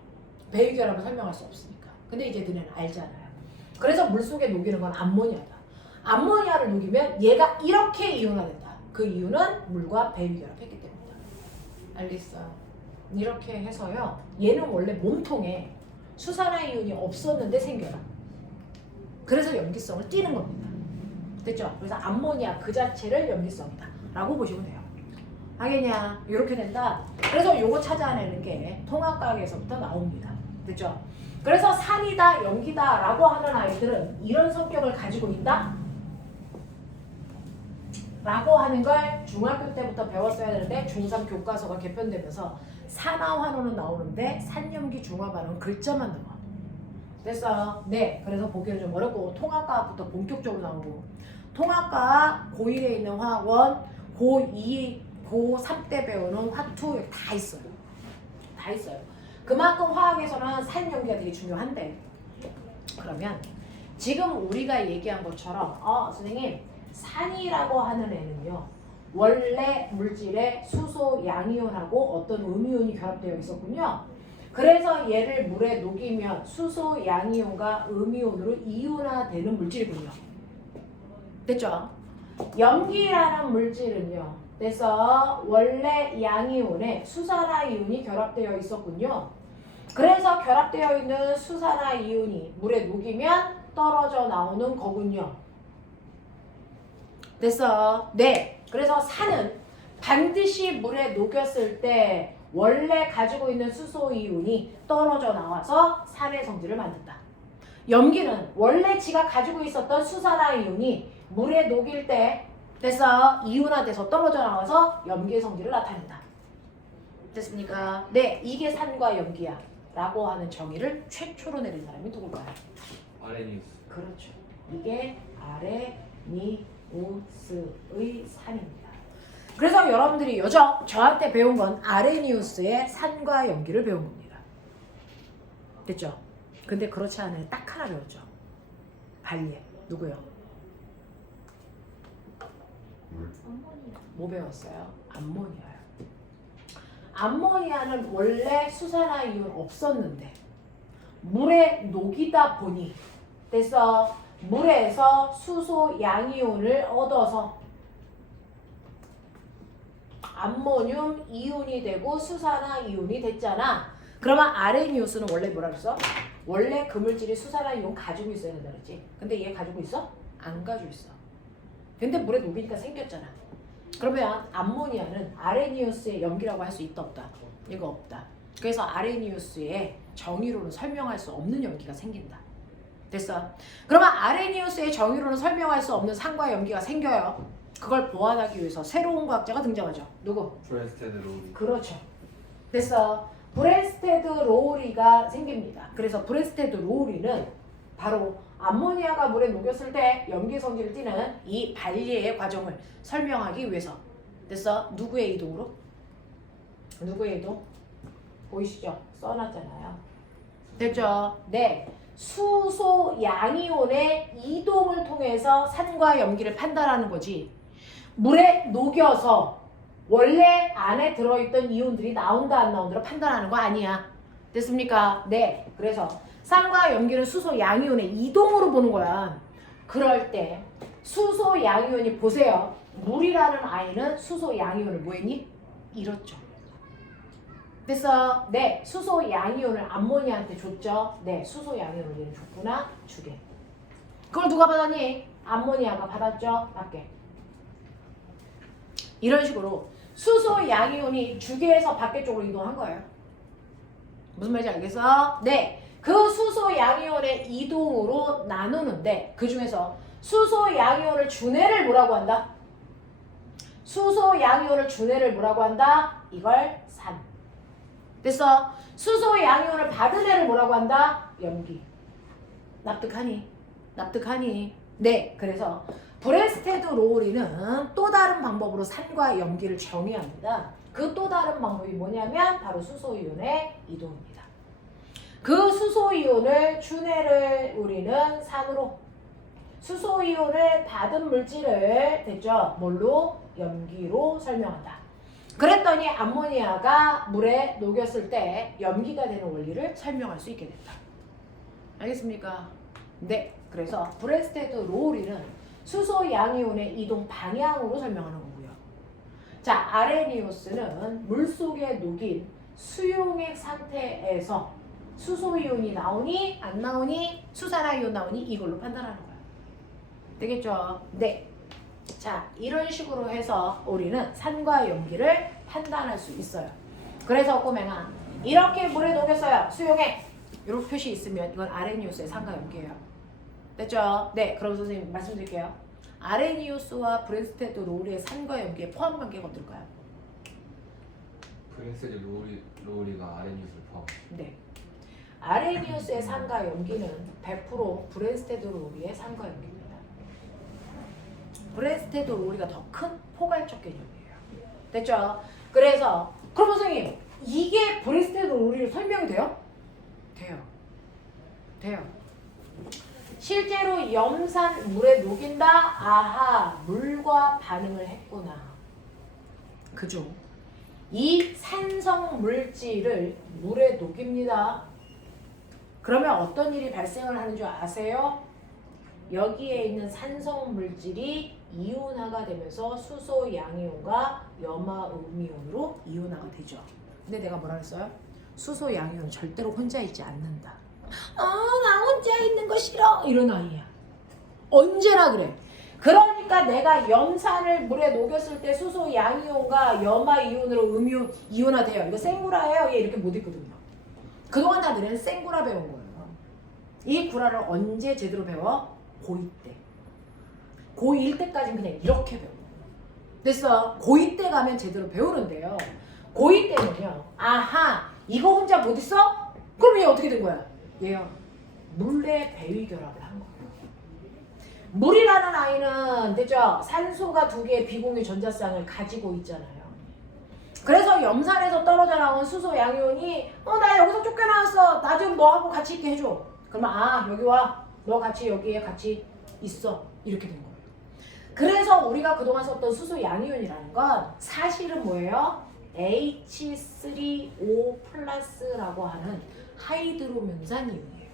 배위결합을 설명할 수 없으니까. 근데 이제 너네는 알잖아요. 그래서 물속에 녹이는 건 암모니아다. 암모니아를 녹이면 얘가 이렇게 이온화된다. 그 이유는 물과 배위 결합했기 때문이다. 알겠어? 이렇게 해서요. 얘는 원래 몸통에 수산화이온이 없었는데 생겨요. 그래서 염기성을 띠는 겁니다. 됐죠? 그래서 암모니아 그 자체를 염기성이다 라고 보시면 돼요. 알겠냐? 이렇게 된다. 그래서 요거 찾아내는 게 통합과학에서부터 나옵니다. 됐죠? 그래서 산이다, 염기다 라고 하는 아이들은 이런 성격을 가지고 있다 라고 하는 걸 중학교 때부터 배웠어야 되는데 중3 교과서가 개편되면서 산화환원은 나오는데 산염기 중화반응은 글자만 나와. 됐어? 네. 그래서 보기는 좀 어렵고 통합과학부터 본격적으로 나오고 통합과학 고1에 있는 화학원 고2, 고3 때 배우는 화투 다 있어요. 다 있어요. 그만큼 화학에서는 산염기가 되게 중요한데 그러면 지금 우리가 얘기한 것처럼 선생님 산이라고 하는 애는요 원래 물질에 수소 양이온하고 어떤 음이온이 결합되어 있었군요. 그래서 얘를 물에 녹이면 수소 양이온과 음이온으로 이온화되는 물질이군요. 됐죠? 염기라는 물질은요. 그래서 원래 양이온에 수산화이온이 결합되어 있었군요. 그래서 결합되어 있는 수산화이온이 물에 녹이면 떨어져 나오는 거군요. 됐어? 네. 그래서 산은 반드시 물에 녹였을 때 원래 가지고 있는 수소이온이 떨어져 나와서 산의 성질을 만든다. 염기는 원래 지가 가지고 있었던 수산화이온이 물에 녹일 때 됐어? 이온화돼서 떨어져 나와서 염기의 성질을 나타낸다. 됐습니까? 네. 이게 산과 염기야 라고 하는 정의를 최초로 내린 사람이 누굴까요? 아레니우스. 그렇죠. 이게 아레니우스의 산입니다. 그래서 여러분들이 저한테 배운 건 아레니우스의 산과 염기를 배운 겁니다. 됐죠? 근데 그렇지 않아요. 딱 하나 배웠죠. 발리에. 누구요? 뭐 배웠어요? 암모니아요. 암모니아는 원래 수산화이온 없었는데 물에 녹이다 보니 그래서 물에서 수소 양이온을 얻어서 암모늄 이온이 되고 수산화이온이 됐잖아. 그러면 아레니우스는 원래 뭐라 그랬어? 원래 그 물질이 수산화이온 가지고 있어야 된다 그랬지. 근데 얘 가지고 있어? 안 가지고 있어. 근데 물에 녹이니까 생겼잖아. 그러면 암모니아는 아레니우스의 염기라고 할 수 있다 없다? 이거 없다. 그래서 아레니우스의 정의로는 설명할 수 없는 염기가 생긴다. 됐어? 그러면 아레니우스의 정의로는 설명할 수 없는 산과 염기가 생겨요. 그걸 보완하기 위해서 새로운 과학자가 등장하죠. 누구? 브랜스테드 로우리. 그렇죠. 됐어? 브랜스테드 로우리가 생깁니다. 그래서 브랜스테드 로우리는 바로 암모니아가 물에 녹였을 때 염기 성질을 띠는 이 발리의 과정을 설명하기 위해서 됐어? 누구의 이동으로? 누구의 이동? 보이시죠? 써놨잖아요. 됐죠? 네. 수소 양이온의 이동을 통해서 산과 염기를 판단하는 거지. 물에 녹여서 원래 안에 들어있던 이온들이 나온다 안 나온다를 판단하는 거 아니야. 됐습니까? 네. 그래서 산과 염기는 수소 양이온의 이동으로 보는 거야. 그럴 때 수소 양이온이 보세요. 물이라는 아이는 수소 양이온을 뭐 했니? 잃었죠. 됐어? 네. 수소 양이온을 암모니아한테 줬죠. 네. 수소 양이온을 얘는 줬구나. 주게. 그걸 누가 받았니? 암모니아가 받았죠. 맞게. 이런 식으로 수소 양이온이 주계에서 밖에 쪽으로 이동한 거예요. 무슨 말인지 알겠어? 네. 그 수소 양이온의 이동으로 나누는데 그 중에서 수소 양이온을 준 애를 뭐라고 한다? 수소 양이온을 준 애를 뭐라고 한다? 이걸 산. 됐어? 수소 양이온을 받은 애를 뭐라고 한다? 염기. 납득하니? 납득하니? 네. 그래서 브랜스테드 로우리는 또 다른 방법으로 산과 염기를 정의합니다. 그 또 다른 방법이 뭐냐면 바로 수소이온의 이동입니다. 그 수소이온을 준 애를 우리는 산으로, 수소이온을 받은 물질을 됐죠? 뭘로? 염기로 설명한다. 그랬더니 암모니아가 물에 녹였을 때 염기가 되는 원리를 설명할 수 있게 된다. 알겠습니까? 네. 그래서 브랜스테드 로우리는 수소 양이온의 이동 방향으로 설명하는 거고요. 자, 아레니우스는 물속에 녹인 수용액 상태에서 수소이온이 나오니 안 나오니 수산화이온 나오니 이걸로 판단하는 거예요. 되겠죠? 네. 자, 이런 식으로 해서 우리는 산과 염기를 판단할 수 있어요. 그래서 꼬맹아, 이렇게 물에 녹였어요. 수용액. 이렇게 표시 있으면 이건 아레니우스의 산과 염기예요. 됐죠? 네. 그럼 선생님 말씀드릴게요. 아레니우스와 브레스테드 로우리의 산과 염기의 포함 관계가 어떨까요? 브레스드 로우리가 아레니우스를 포함. 네. 아레니우스의 산과 염기는 100% 브레스테드 로우리의 산과 염기입니다. 브레스테드 로우리가 더 큰 포괄적 개념이에요. 됐죠? 그래서 그럼 선생님 이게 브레스테드 로우리로 설명이 돼요? 돼요. 돼요. 실제로 염산 물에 녹인다? 아하, 물과 반응을 했구나. 그죠? 이 산성 물질을 물에 녹입니다. 그러면 어떤 일이 발생을 하는 줄 아세요? 여기에 있는 산성 물질이 이온화가 되면서 수소 양이온과 염화 음이온으로 이온화가 되죠. 근데 내가 뭐라 그랬어요? 수소 양이온 절대로 혼자 있지 않는다. 나 혼자 있는 거 싫어. 이런 아이야. 언제나 그래. 그러니까 내가 염산을 물에 녹였을 때 수소 양이온과 염화 이온으로 음이온 이온화돼요. 이거 생구라예요. 얘 이렇게 못 읽거든요. 그동안 다들은 생구라 배운 거예요. 이 구라를 언제 제대로 배워? 고2 때. 고1 때까지는 그냥 이렇게 배워. 됐어. 고2 때 가면 제대로 배우는데요. 고2 때는요. 아하, 이거 혼자 못 있어? 그럼 얘 어떻게 된 거야? 얘요. 물의 배위 결합을 한 거예요. 물이라는 아이는 됐죠? 산소가 2개의 비공유 전자쌍을 가지고 있잖아요. 그래서 염산에서 떨어져 나온 수소 양이온이 나 여기서 쫓겨나왔어. 나 좀 너하고 같이 있게 해줘. 그러면 여기 와. 너 같이 여기에 같이 있어. 이렇게 된 거예요. 그래서 우리가 그동안 썼던 수소 양이온이라는 건 사실은 뭐예요? H3O 플러스라고 하는 하이드로면산 이온이에요.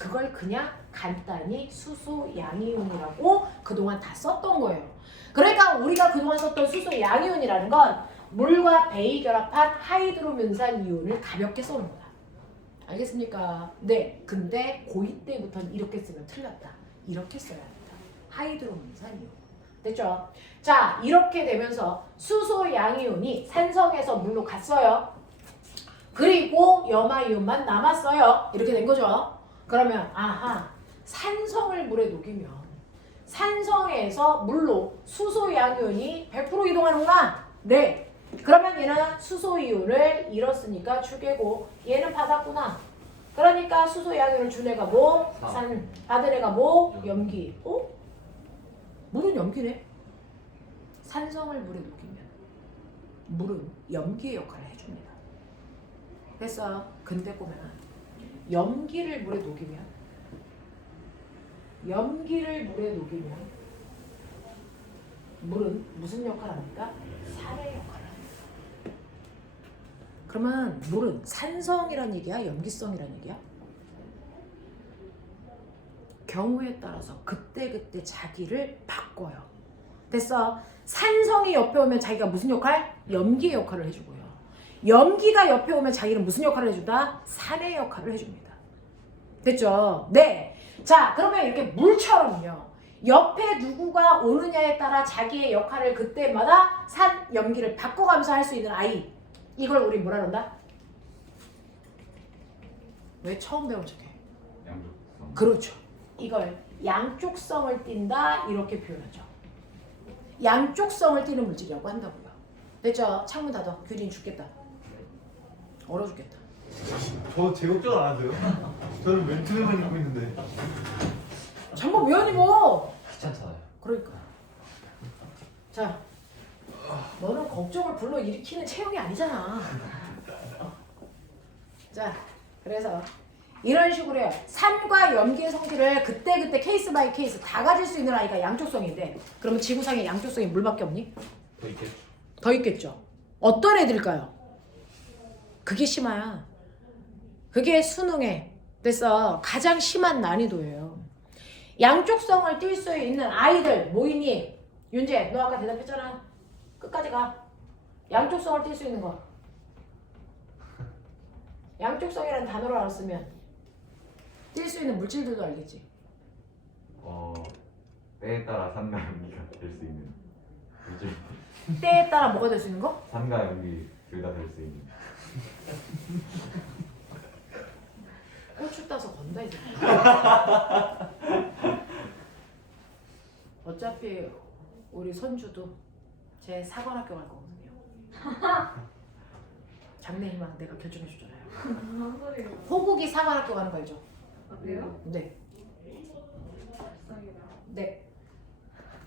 그걸 그냥 간단히 수소 양이온이라고 그동안 다 썼던 거예요. 그러니까 우리가 그동안 썼던 수소 양이온이라는 건 물과 베이 결합한 하이드로면산 이온을 가볍게 써놓은 거다. 알겠습니까? 네. 근데 고2 때부터는 이렇게 쓰면 틀렸다. 이렇게 써야 한다. 하이드로면산 이온. 됐죠? 자, 이렇게 되면서 수소 양이온이 산성에서 물로 갔어요. 그리고 염화 이온만 남았어요. 이렇게 된 거죠. 그러면 아하, 산성을 물에 녹이면 산성에서 물로 수소 양이온이 100% 이동하는구나. 네. 그러면 얘는 수소 이온을 잃었으니까 주계고 얘는 받았구나. 그러니까 수소 양이온을 준 애가 뭐? 산. 받은 애가 뭐? 염기. 물은 염기네. 산성을 물에 녹이면 물은 염기의 역할을 해줍니다. 됐어. 근데 꼬매는 염기를 물에 녹이면 물은 무슨 역할을 합니까? 산의 역할을 합니다. 그러면 물은 산성이란 얘기야? 염기성이란 얘기야? 경우에 따라서 그때그때 자기를 바꿔요. 됐어? 산성이 옆에 오면 자기가 무슨 역할? 염기의 역할을 해주고요. 염기가 옆에 오면 자기는 무슨 역할을 해준다? 산의 역할을 해줍니다. 됐죠? 네. 자, 그러면 이렇게 물처럼요. 옆에 누구가 오느냐에 따라 자기의 역할을 그때마다 산, 염기를 바꿔가면서 할 수 있는 아이. 이걸 우리 뭐라 그런다? 왜 처음 배운 척해? 양쪽성. 그렇죠. 이걸 양쪽성을 띈다 이렇게 표현하죠. 양쪽성을 띠는 물질이라고 한다고요. 됐죠? 창문 닫아. 규린 죽겠다. 얼어 죽겠다. 저 제 걱정 안 하세요? 저는 멘트만 읽고 있는데. 장모 위원이 뭐? 귀찮잖아요. 그러니까. 자, 너는 걱정을 불러일으키는 체형이 아니잖아. 자, 그래서 이런 식으로 해요. 산과 염기의 성질을 그때그때 케이스 바이 케이스 다 가질 수 있는 아이가 양쪽성인데 그러면 지구상에 양쪽성이 물밖에 없니? 더 있겠죠. 더 있겠죠. 어떤 애들일까요? 그게 심화야. 그게 수능에 됐어. 가장 심한 난이도예요. 양쪽성을 띌 수 있는 아이들 뭐 있니? 윤재 너 아까 대답했잖아. 끝까지 가. 양쪽성을 띌 수 있는 거. 양쪽성이라는 단어를 알았으면 띌 수 있는 물질들도 알겠지. 때에 따라 산과 연기가 될 수 있는 물질. 때에 따라 뭐가 될 수 있는 거? 산과 연기 둘 다 될 수 있는. 고추 따서 건다 이제. 어차피 우리 선주도 제 사관학교 갈 거거든요. 장래희망 내가 결정해 주잖아요. 무슨 소리예요? 호국이 사관학교 가는 거 알죠? 아, 그래요? 네. 불쌍해라. 네.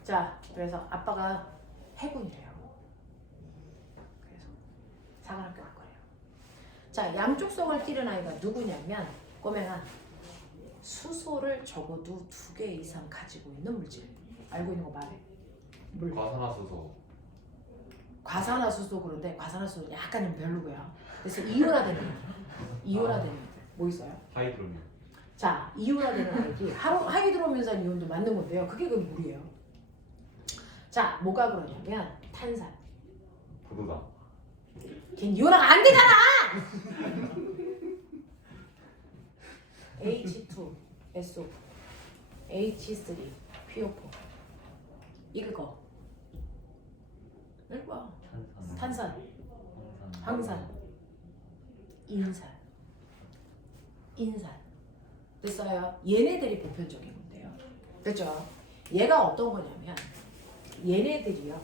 자, 그래서 아빠가 해군이래요. 그래서 사관학교 갈 거예요. 자, 양쪽성을 띠는 아이가 누구냐면 꼬맹아 수소를 적어도 2개 이상 가지고 있는 물질. 알고 있는 거 말해. 물. 과산화수소. 과산화수소 그런데 과산화수소 약간 별로고요. 그래서 이온화되는 거. 이온화되는 거. 뭐 있어요? 하이드로gen. 자, 이온화되는 아이기 하이드로면산 이온도 맞는 건데요. 그게 그 물이에요. 자, 뭐가 그러냐면 탄산. 포도당. 걔 이온화가 안 되잖아. H2, SO, H3, PO4. 이거. 이거. 탄산, 황산, 인산, 인산. 됐어요? 얘네들이 보편적인 건데요. 그죠? 얘가 어떤 거냐면 얘네들이요.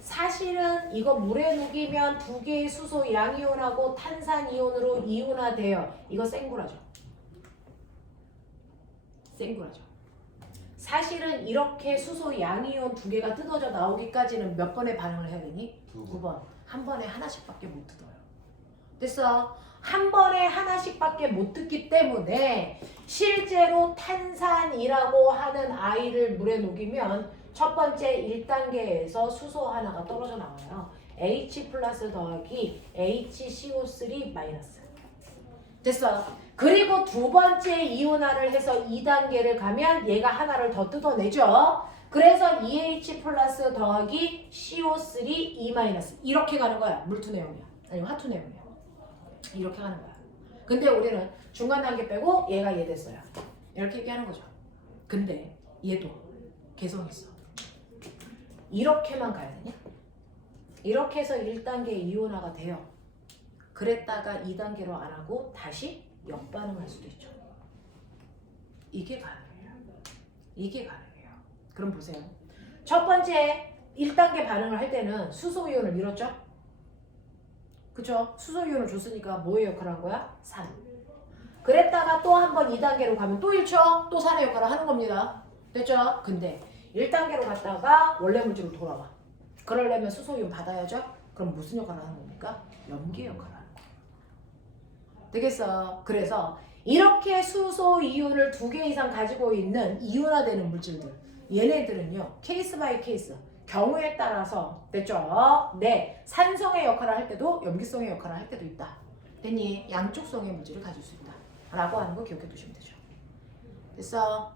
사실은 이거 물에 녹이면 2개의 수소 양이온하고 탄산이온으로 이온화돼요. 이거 생구라죠. 생구라죠. 사실은 이렇게 수소 양이온 2개가 뜯어져 나오기까지는 몇 번의 반응을 해야 되니? 9번. 한 번에 하나씩밖에 못 뜯어요. 됐어? 한 번에 하나씩밖에 못 뜯기 때문에 실제로 탄산이라고 하는 아이를 물에 녹이면 첫 번째 1단계에서 수소 하나가 떨어져 나와요. H 플러스 더하기 HCO3 마이너스. 됐어. 그리고 두 번째 이온화를 해서 2단계를 가면 얘가 하나를 더 뜯어내죠. 그래서 EH 플러스 더하기 CO3 E 마이너스 이렇게 가는 거야. 물투 내용이야. 아니면 화투 내용이야. 이렇게 가는 거야. 근데 우리는 중간 단계 빼고 얘가 얘 됐어요. 이렇게 얘기하는 거죠. 근데 얘도 개성 있어. 이렇게만 가야 되냐? 이렇게 해서 1단계 이온화가 돼요. 그랬다가 2단계로 안 하고 다시 역반응할 수도 있죠. 이게 가능해요. 이게 가능해요. 그럼 보세요. 첫 번째 1단계 반응을 할 때는 수소이온을 밀었죠? 그쵸? 수소이온을 줬으니까 뭐의 역할을 한 거야? 산. 그랬다가 또 한 번 2단계로 가면 또 1초 또 산의 역할을 하는 겁니다. 됐죠? 근데 1단계로 갔다가 원래 물질로 돌아와. 그러려면 수소이온 받아야죠? 그럼 무슨 역할을 하는 겁니까? 염기 역할을 하는 거예요. 되겠어? 그래서 이렇게 수소 이온을 2개 이상 가지고 있는 이온화되는 물질들 얘네들은요 케이스 바이 케이스 경우에 따라서 됐죠? 네, 산성의 역할을 할 때도 염기성의 역할을 할 때도 있다. 됐니? 양쪽성의 물질을 가질 수 있다 라고 하는 거 기억해 두시면 되죠. 됐어?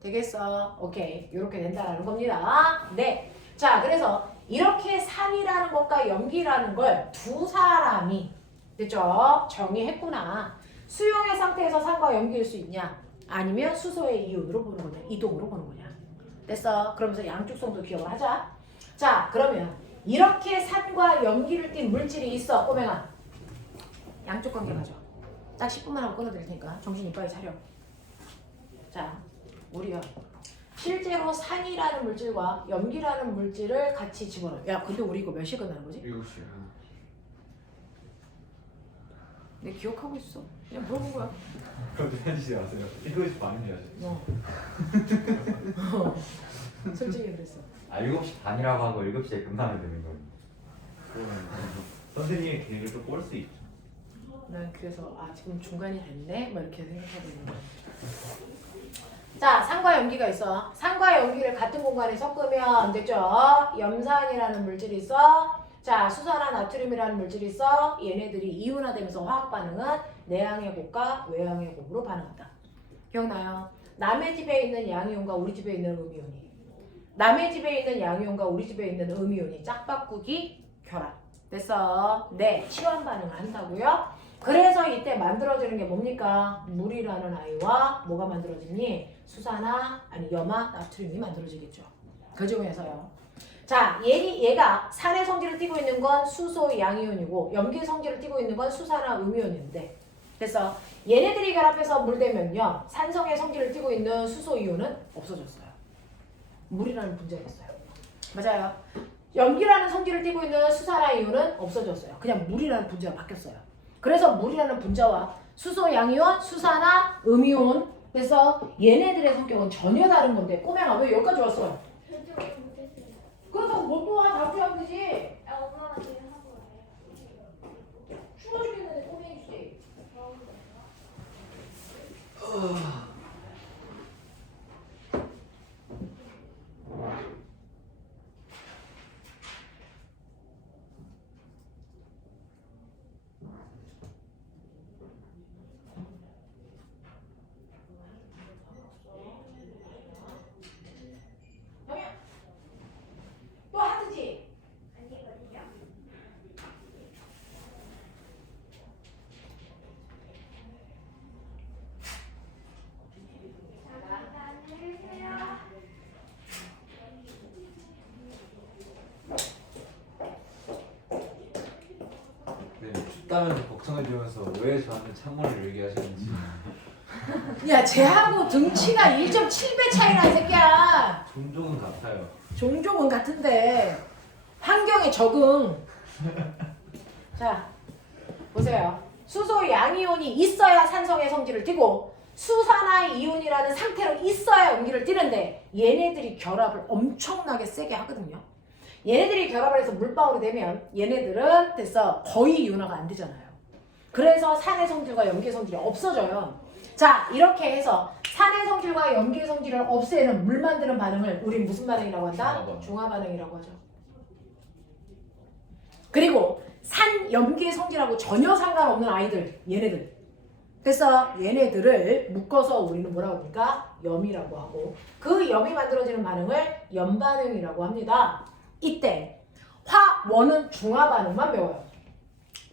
되겠어? 오케이, 이렇게 된다라는 겁니다. 네, 자 그래서 이렇게 산이라는 것과 염기라는 걸 두 사람이 됐죠? 정의했구나. 수용의 상태에서 산과 염기일 수 있냐? 아니면 수소의 이온으로 보는 거냐? 이동으로 보는 거냐? 됐어? 그러면서 양쪽성도 기억을 하자. 자, 그러면 이렇게 산과 염기를 띤 물질이 있어. 꼬맹아. 양쪽 관계 가져. 딱 10분만 하고 끊어드릴 테니까 정신 이빨이 차려. 자, 우리요. 실제로 산이라는 물질과 염기라는 물질을 같이 집어넣어. 야, 근데 우리 이거 몇 시에 끝나는 거지? 7시. 내 기억하고 있어. 그냥 물어본 거야. 그럼 해주지 마세요. 7시 반이야. 솔직히 그랬어. 7시 반이라고 하고 7시에 끝나면 되는 거예요. 선생님의 계획을 또 꼴 수 있죠. 난 그래서 지금 중간이 됐네? 막 이렇게 생각하고 있는 거야. 자, 산과 염기가 있어. 산과 염기를 같은 공간에 섞으면 됐죠? 염산이라는 물질이 있어. 자, 수산화 나트륨이라는 물질이 있어. 얘네들이 이온화되면서 화학 반응은 내양의 곱과 외양의 곱으로 반응한다. 기억나요? 남의 집에 있는 양이온과 우리 집에 있는 음이온이 남의 집에 있는 양이온과 우리 집에 있는 음이온이 짝바꾸기 결합. 됐어? 네, 치환 반응을 한다고요? 그래서 이때 만들어지는 게 뭡니까? 물이라는 아이와 뭐가 만들어지니? 수산화, 아니 염화, 나트륨이 만들어지겠죠. 그 중에서요. 자, 얘가 산의 성질을 띠고 있는 건 수소 양이온이고 염기 성질을 띠고 있는 건 수산화 음이온인데 그래서 얘네들이 결합해서 물 되면요. 산성의 성질을 띠고 있는 수소 이온은 없어졌어요. 물이라는 분자였어요. 맞아요. 염기라는 성질을 띠고 있는 수산화 이온은 없어졌어요. 그냥 물이라는 분자가 바뀌었어요. 그래서 물이라는 분자와 수소 양이온, 수산화, 음이온 그래서 얘네들의 성격은 전혀 다른 건데 꼬맹아 왜 여기까지 왔어요? 결정 못했어요. 그래서 뭐 또 다음 주에 하면 되지. 아, 엄마가 지금 하고 와요. 추워 죽겠는데 꼬맹이 씨. 영희야. 또 하트지? 아니거든요. 잠깐 해주세요. 네, 춥다면서 걱정해주면서 왜 저한테 찬물을 얘기하시는지. 야, 쟤하고 등치가 1.7배 차이나 이 새끼야. 종종은 같아요. 종종은 같은데 환경에 적응. 자, 보세요. 수소 양이온이 있어야 산성의 성질을 띠고 수산화 이온이라는 상태로 있어야 염기를 띠는데 얘네들이 결합을 엄청나게 세게 하거든요. 얘네들이 결합을 해서 물방울이 되면 얘네들은 됐어 거의 이온화가 안 되잖아요. 그래서 산의 성질과 염기의 성질이 없어져요. 자, 이렇게 해서 산의 성질과 염기의 성질을 없애는 물 만드는 반응을 우린 무슨 반응이라고 한다? 중화 반응. 중화 반응이라고 하죠. 그리고 산 염기의 성질하고 전혀 상관없는 아이들 얘네들 그래서 얘네들을 묶어서 우리는 뭐라고 합니까? 염이라고 하고 그 염이 만들어지는 반응을 염반응이라고 합니다. 이때 화1은 중화 반응만 배워요.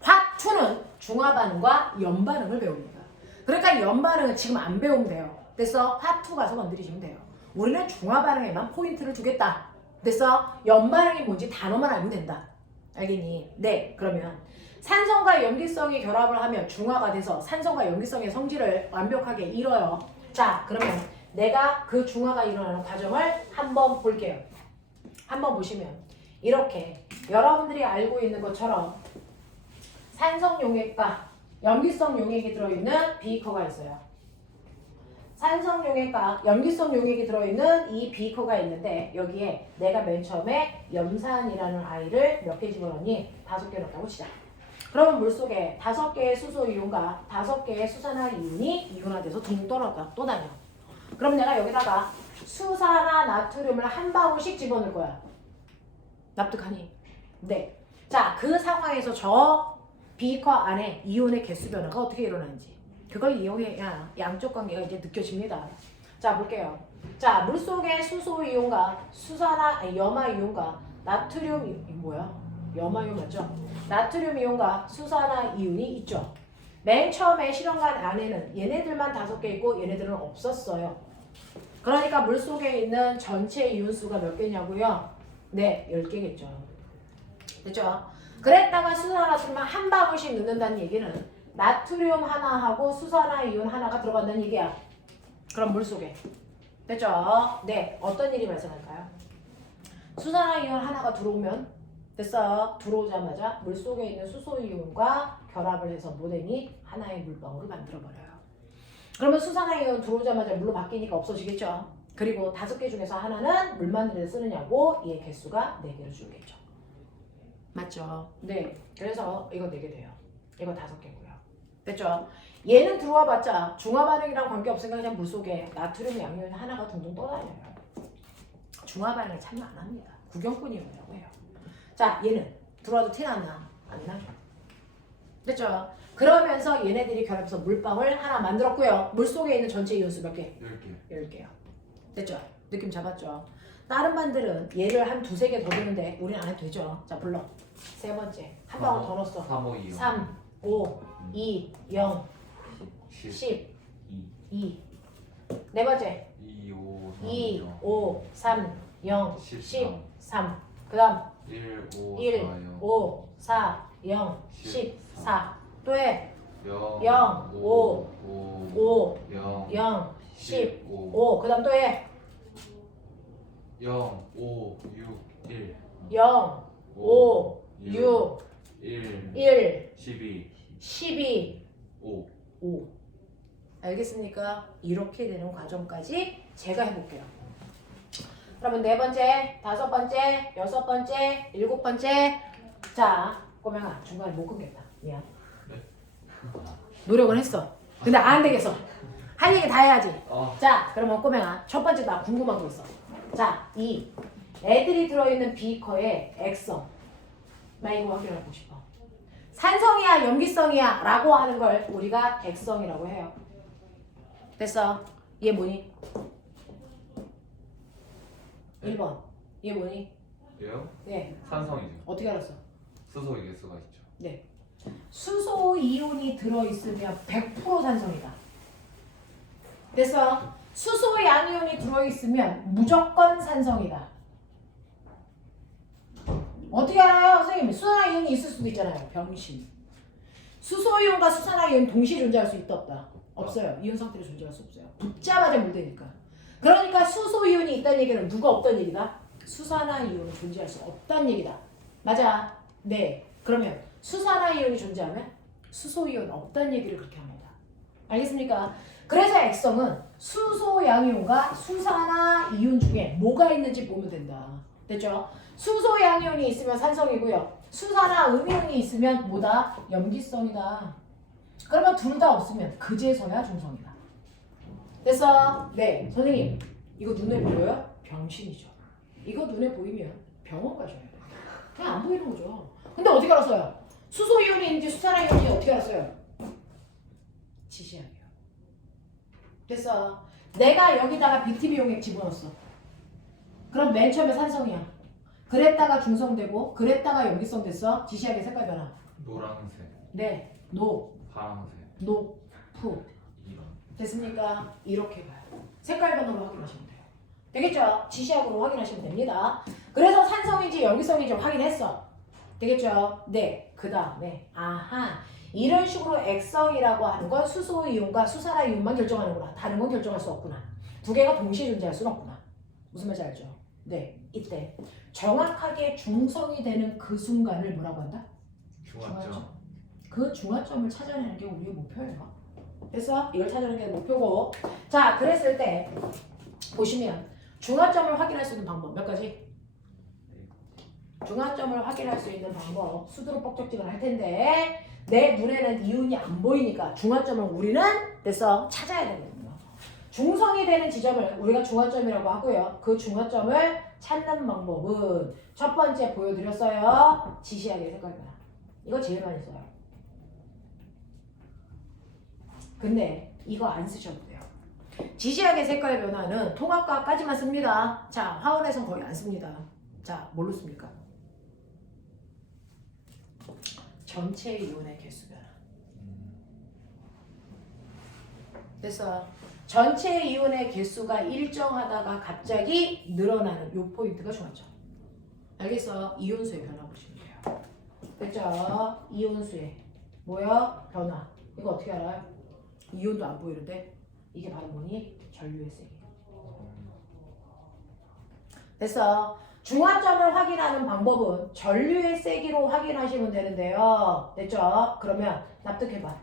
화2는 중화 반응과 염 반응을 배웁니다. 그러니까 염 반응은 지금 안 배우면 돼요. 그래서 화2 가서 건드리시면 돼요. 우리는 중화 반응에만 포인트를 두겠다. 그래서 염 반응이 뭔지 단어만 알면 된다. 알겠니? 네, 그러면 산성과 염기성이 결합을 하면 중화가 돼서 산성과 염기성의 성질을 완벽하게 이뤄요. 자, 그러면 내가 그 중화가 일어나는 과정을 한번 볼게요. 한번 보시면 이렇게 여러분들이 알고 있는 것처럼 산성 용액과 염기성 용액이 들어있는 비커가 있어요. 산성 용액과 염기성 용액이 들어있는 이 비커가 있는데 여기에 내가 맨 처음에 염산이라는 아이를 몇 개 집어넣니? 5개 넣었다고 치자. 그러면 물속에 5개의 수소 이온과 5개의 수산화 이온이 이온화돼서 둥둥 떨어져 또 다녀. 그럼 내가 여기다가 수산화 나트륨을 한 방울씩 집어넣을 거야. 납득하니? 네. 자, 그 상황에서 저 비커 안에 이온의 개수 변화가 어떻게 일어나는지 그걸 이용해야 양쪽 관계가 이제 느껴집니다. 자, 볼게요. 자, 물속에 수소 이온과 염화 이온과 나트륨 뭐야? 염화 이온 맞죠? 나트륨 이온과 수산화 이온이 있죠. 맨 처음에 실험관 안에는 얘네들만 5개 있고 얘네들은 없었어요. 그러니까 물속에 있는 전체 이온 수가 몇 개냐고요? 네, 10개겠죠. 됐죠? 그랬다가 수산화나트륨만 한 방울씩 넣는다는 얘기는 나트륨 하나하고 수산화 이온 하나가 들어간다는 얘기야. 그럼 물속에. 됐죠? 네, 어떤 일이 발생할까요? 수산화 이온 하나가 들어오면 됐어. 들어오자마자 물속에 있는 수소 이온과 결합을 해서 모델이 하나의 물방울을 만들어버려요. 그러면 수산화 이온 들어오자마자 물로 바뀌니까 없어지겠죠. 그리고 5개 중에서 하나는 물 만드는 데 쓰느냐고 얘 개수가 4개를 주겠죠. 맞죠? 네. 그래서 이거 4개 돼요. 이거 5개고요. 됐죠? 얘는 들어와 봤자 중화 반응이랑 관계없으니까 그냥 물속에 나트륨 양이온 하나가 둥둥 떠다녀요. 중화 반응에 참여 안 합니다. 구경꾼 이온이라고 해요. 자, 얘는 들어와도 티 나나? 안 나죠. 됐죠? 그러면서 얘네들이 결합해서 물방울 하나 만들었고요. 물속에 있는 전체 이온수 몇 개? 10개. 10개요. 됐죠? 느낌 잡았죠? 다른 반들은 얘를 한 두세 개 더 넣는데 우리는 안 해도 되죠? 자, 불러. 세 번째. 한 방울 더 넣었어. 3, 5, 2, 3, 5, 2, 0, 10, 10, 2, 2. 네 번째. 2, 5, 3, 2, 0, 5, 3, 0, 13. 10, 3. 그 다음 1, 5, 1, 4, 0, 5, 4, 0, 14. 또 해. 0, 0, 5, 5, 0, 0, 10, 15. 그 다음 또 해. 0, 5, 6, 1, 0, 5, 6, 1, 1, 12, 12, 5. 5. 알겠습니까? 이렇게 되는 과정까지 제가 해볼게요. 그러면 네 번째, 다섯 번째, 여섯 번째, 일곱 번째. 자, 꼬맹아 중간에 못 끊겠다. 미안. 노력은 했어. 근데 안 되겠어. 할 얘기 다 해야지. 자, 그러면 꼬맹아 첫 번째 나 궁금한 거 있어. 자, 이 애들이 들어있는 비커의 액성. 나 이거 확인하고 싶어. 산성이야, 염기성이야 라고 하는 걸 우리가 액성이라고 해요. 됐어? 얘 뭐니? 1번. 얘 뭐니? 얘요? 네. 산성이죠. 어떻게 알았어? 수소의 개수가 있죠. 네. 수소 이온이 들어있으면 100% 산성이다. 됐어? 수소 양이온이 들어있으면 무조건 산성이다. 어떻게 알아요? 선생님, 수산화이온이 있을 수도 있잖아요. 병신. 수소이온과 수산화이온 동시에 존재할 수 있다 없다? 없어요. 이온 상태로 존재할 수 없어요. 붙자마자 물되니까. 그러니까 수소이온이 있다는 얘기는 누가 없다는 얘기다? 수산화이온이 존재할 수 없다는 얘기다. 맞아. 네. 그러면 수산화이온이 존재하면 수소이온 없다는 얘기를 그렇게 합니다. 알겠습니까? 그래서 액성은 수소 양이온과 수산화이온 중에 뭐가 있는지 보면 된다. 됐죠? 수소 양이온이 있으면 산성이고요. 수산화 음이온이 있으면 뭐다? 염기성이다. 그러면 둘 다 없으면 그제서야 중성이다. 됐어? 네. 선생님, 이거 눈에 보여요? 병신이죠. 이거 눈에 보이면 병원 가셔야 돼요. 그냥 안 보이는 거죠. 근데 어떻게 알았어요? 수소 이온이 있는지 수산화 이온인지 어떻게 알았어요? 지시하게요. 됐어. 내가 여기다가 BTB 용액 집어넣었어. 그럼 맨 처음에 산성이야. 그랬다가 중성되고 그랬다가 염기성 됐어. 지시하게 색깔 변화. 노란색, 네. 노, 파란색, 노프. 이런. 됐습니까? 이렇게 가요. 색깔 변화로 확인하시면 돼요. 되겠죠? 지시학으로 확인하시면 됩니다. 그래서 산성인지 염기성인지 확인했어. 되겠죠? 네. 그 다음에 아하, 이런 식으로 액성이라고 하는 건 수소이온과 수산화이온만 결정하는구나. 다른 건 결정할 수 없구나. 두 개가 동시에 존재할 수는 없구나. 무슨 말인지 알죠? 네. 이때 정확하게 중성이 되는 그 순간을 뭐라고 한다? 중화점. 그 중화점을 찾아내는 게 우리의 목표예요. 그래서 이걸 찾아내는 게 목표고, 자, 그랬을 때 보시면 중화점을 확인할 수 있는 방법 몇 가지? 중화점을 확인할 수 있는 방법 수두로 뻑적지근 할 텐데 내 눈에는 이온이 안 보이니까 중화점을 우리는 됐어 찾아야 되거든요. 중성이 되는 지점을 우리가 중화점이라고 하고요. 그 중화점을 찾는 방법은 첫 번째 보여드렸어요. 지시하게 색깔 변화. 이거 제일 많이 써요. 근데 이거 안 쓰셔도 돼요. 지시하게 색깔 변화는 통합과까지만 씁니다. 자, 화원에선 거의 안 씁니다. 자, 뭘로 씁니까? 전체 이온의 개수 변화. 그래서 전체 이온의 개수가 일정하다가 갑자기 늘어나는 요 포인트가 중요하죠. 알겠어? 이온수의 변화 보시면 돼요. 됐죠? 이온수의 뭐야? 변화. 이거 어떻게 알아요? 이온도 안 보이는데 이게 바로 뭐니? 전류의 세기. 됐어? 중화점을 확인하는 방법은 전류의 세기로 확인하시면 되는데요. 됐죠? 그러면 납득해봐.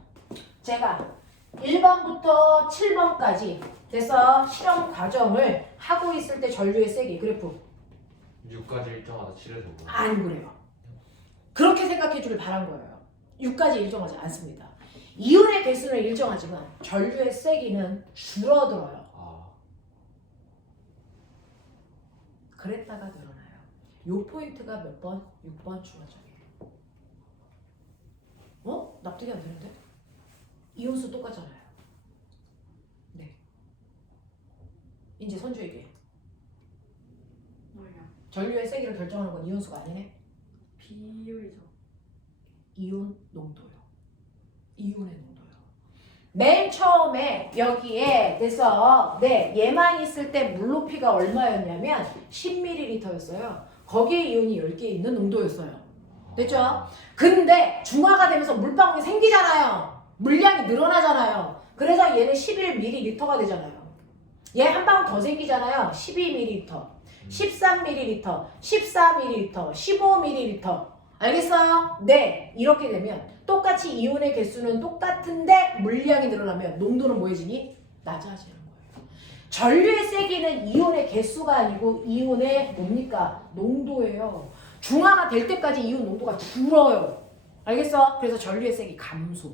제가 1번부터 7번까지 됐어? 실험 과정을 하고 있을 때 전류의 세기 그래프 6까지 일정하다 7에서 5. 안 그래요. 그렇게 생각해 주길 바란 거예요. 6까지 일정하지 않습니다. 이온의 개수는 일정하지만 전류의 세기는 줄어들어요. 그랬다가 늘어나요. 요 포인트가 몇 번? 6번 중화점이에요. 어? 납득이 안 되는데? 이온수 똑같잖아요. 네. 이제 선주 얘기해. 뭐야? 전류의 세기를 결정하는 건 이온수가 아니네. 비율이죠. 이온 농도요. 이온의 농도요. 맨 처음에 여기에 그래서 얘만 있을 때 물높이가 얼마였냐면 10ml였어요. 거기에 이온이 10개 있는 농도였어요. 됐죠? 근데 중화가 되면서 물방울이 생기잖아요. 물량이 늘어나잖아요. 그래서 얘는 11ml가 되잖아요. 얘 한 방울 더 생기잖아요. 12ml, 13ml, 14ml, 15ml. 알겠어요? 네. 이렇게 되면 똑같이 이온의 개수는 똑같은데 물량이 늘어나면 농도는 뭐해지니? 낮아지는 거예요. 전류의 세기는 이온의 개수가 아니고 이온의 뭡니까? 농도예요. 중화가 될 때까지 이온 농도가 줄어요. 알겠어? 그래서 전류의 세기 감소.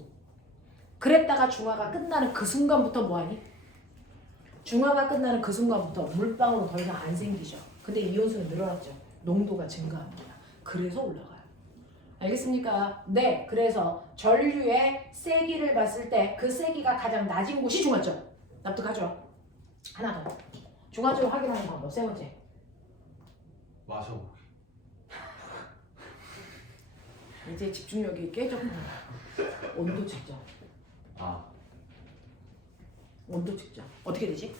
그랬다가 중화가 끝나는 그 순간부터 뭐하니? 중화가 끝나는 그 순간부터 물방울은 더 이상 안 생기죠. 근데 이온수는 늘어났죠. 농도가 증가합니다. 그래서 올라가요. 알겠습니까? 네. 그래서 전류의 세기를 봤을 때 그 세기가 가장 낮은 곳이 중화점. 납득하죠? 하나 더. 중화점을 확인하는 방법. 세 번째. 마셔보기. 이제 집중력이 깨졌구나. 온도 측정. 아, 온도 측정. 어떻게 되지?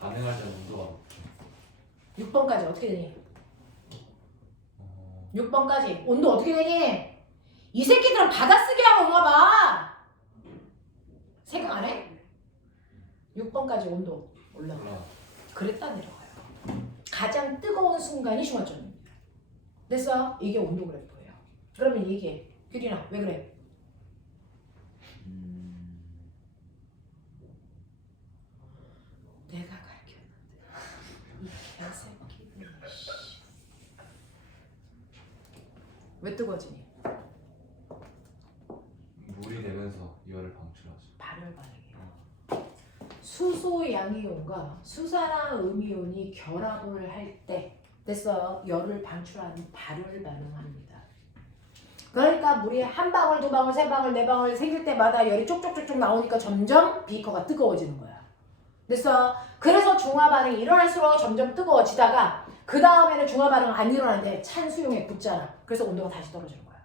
반응할 때 온도가 높죠. 6번까지 어떻게 되니? 어, 6번까지 온도 어떻게 되니? 이 새끼들은 받아쓰기 하고 오나 봐. 생각 안 해? 6번까지 온도 올라가. 올라. 그랬다 내려가요. 가장 뜨거운 순간이 중화점입니다. 됐어? 이게 온도 그래프예요. 그러면 얘기해. 규리나 왜 그래? 내가 가르쳤는데 이 개새끼들. 왜 뜨거워지니? 물이 되면서 열을 방출하죠. 발열 반응이에요. 수소 양이온과 수산화 음이온이 결합을 할 때 됐어요. 열을 방출하는 발열 반응을 합니다. 그러니까 물이 한 방울, 두 방울, 세 방울, 네 방울 생길 때마다 열이 쪽쪽쪽쪽 나오니까 점점 비커가 뜨거워지는 거야. 됐어? 그래서 중화 반응이 일어날수록 점점 뜨거워지다가 그 다음에는 중화 반응 안 일어나는데 찬 수용에 붙잖아. 그래서 온도가 다시 떨어지는 거야.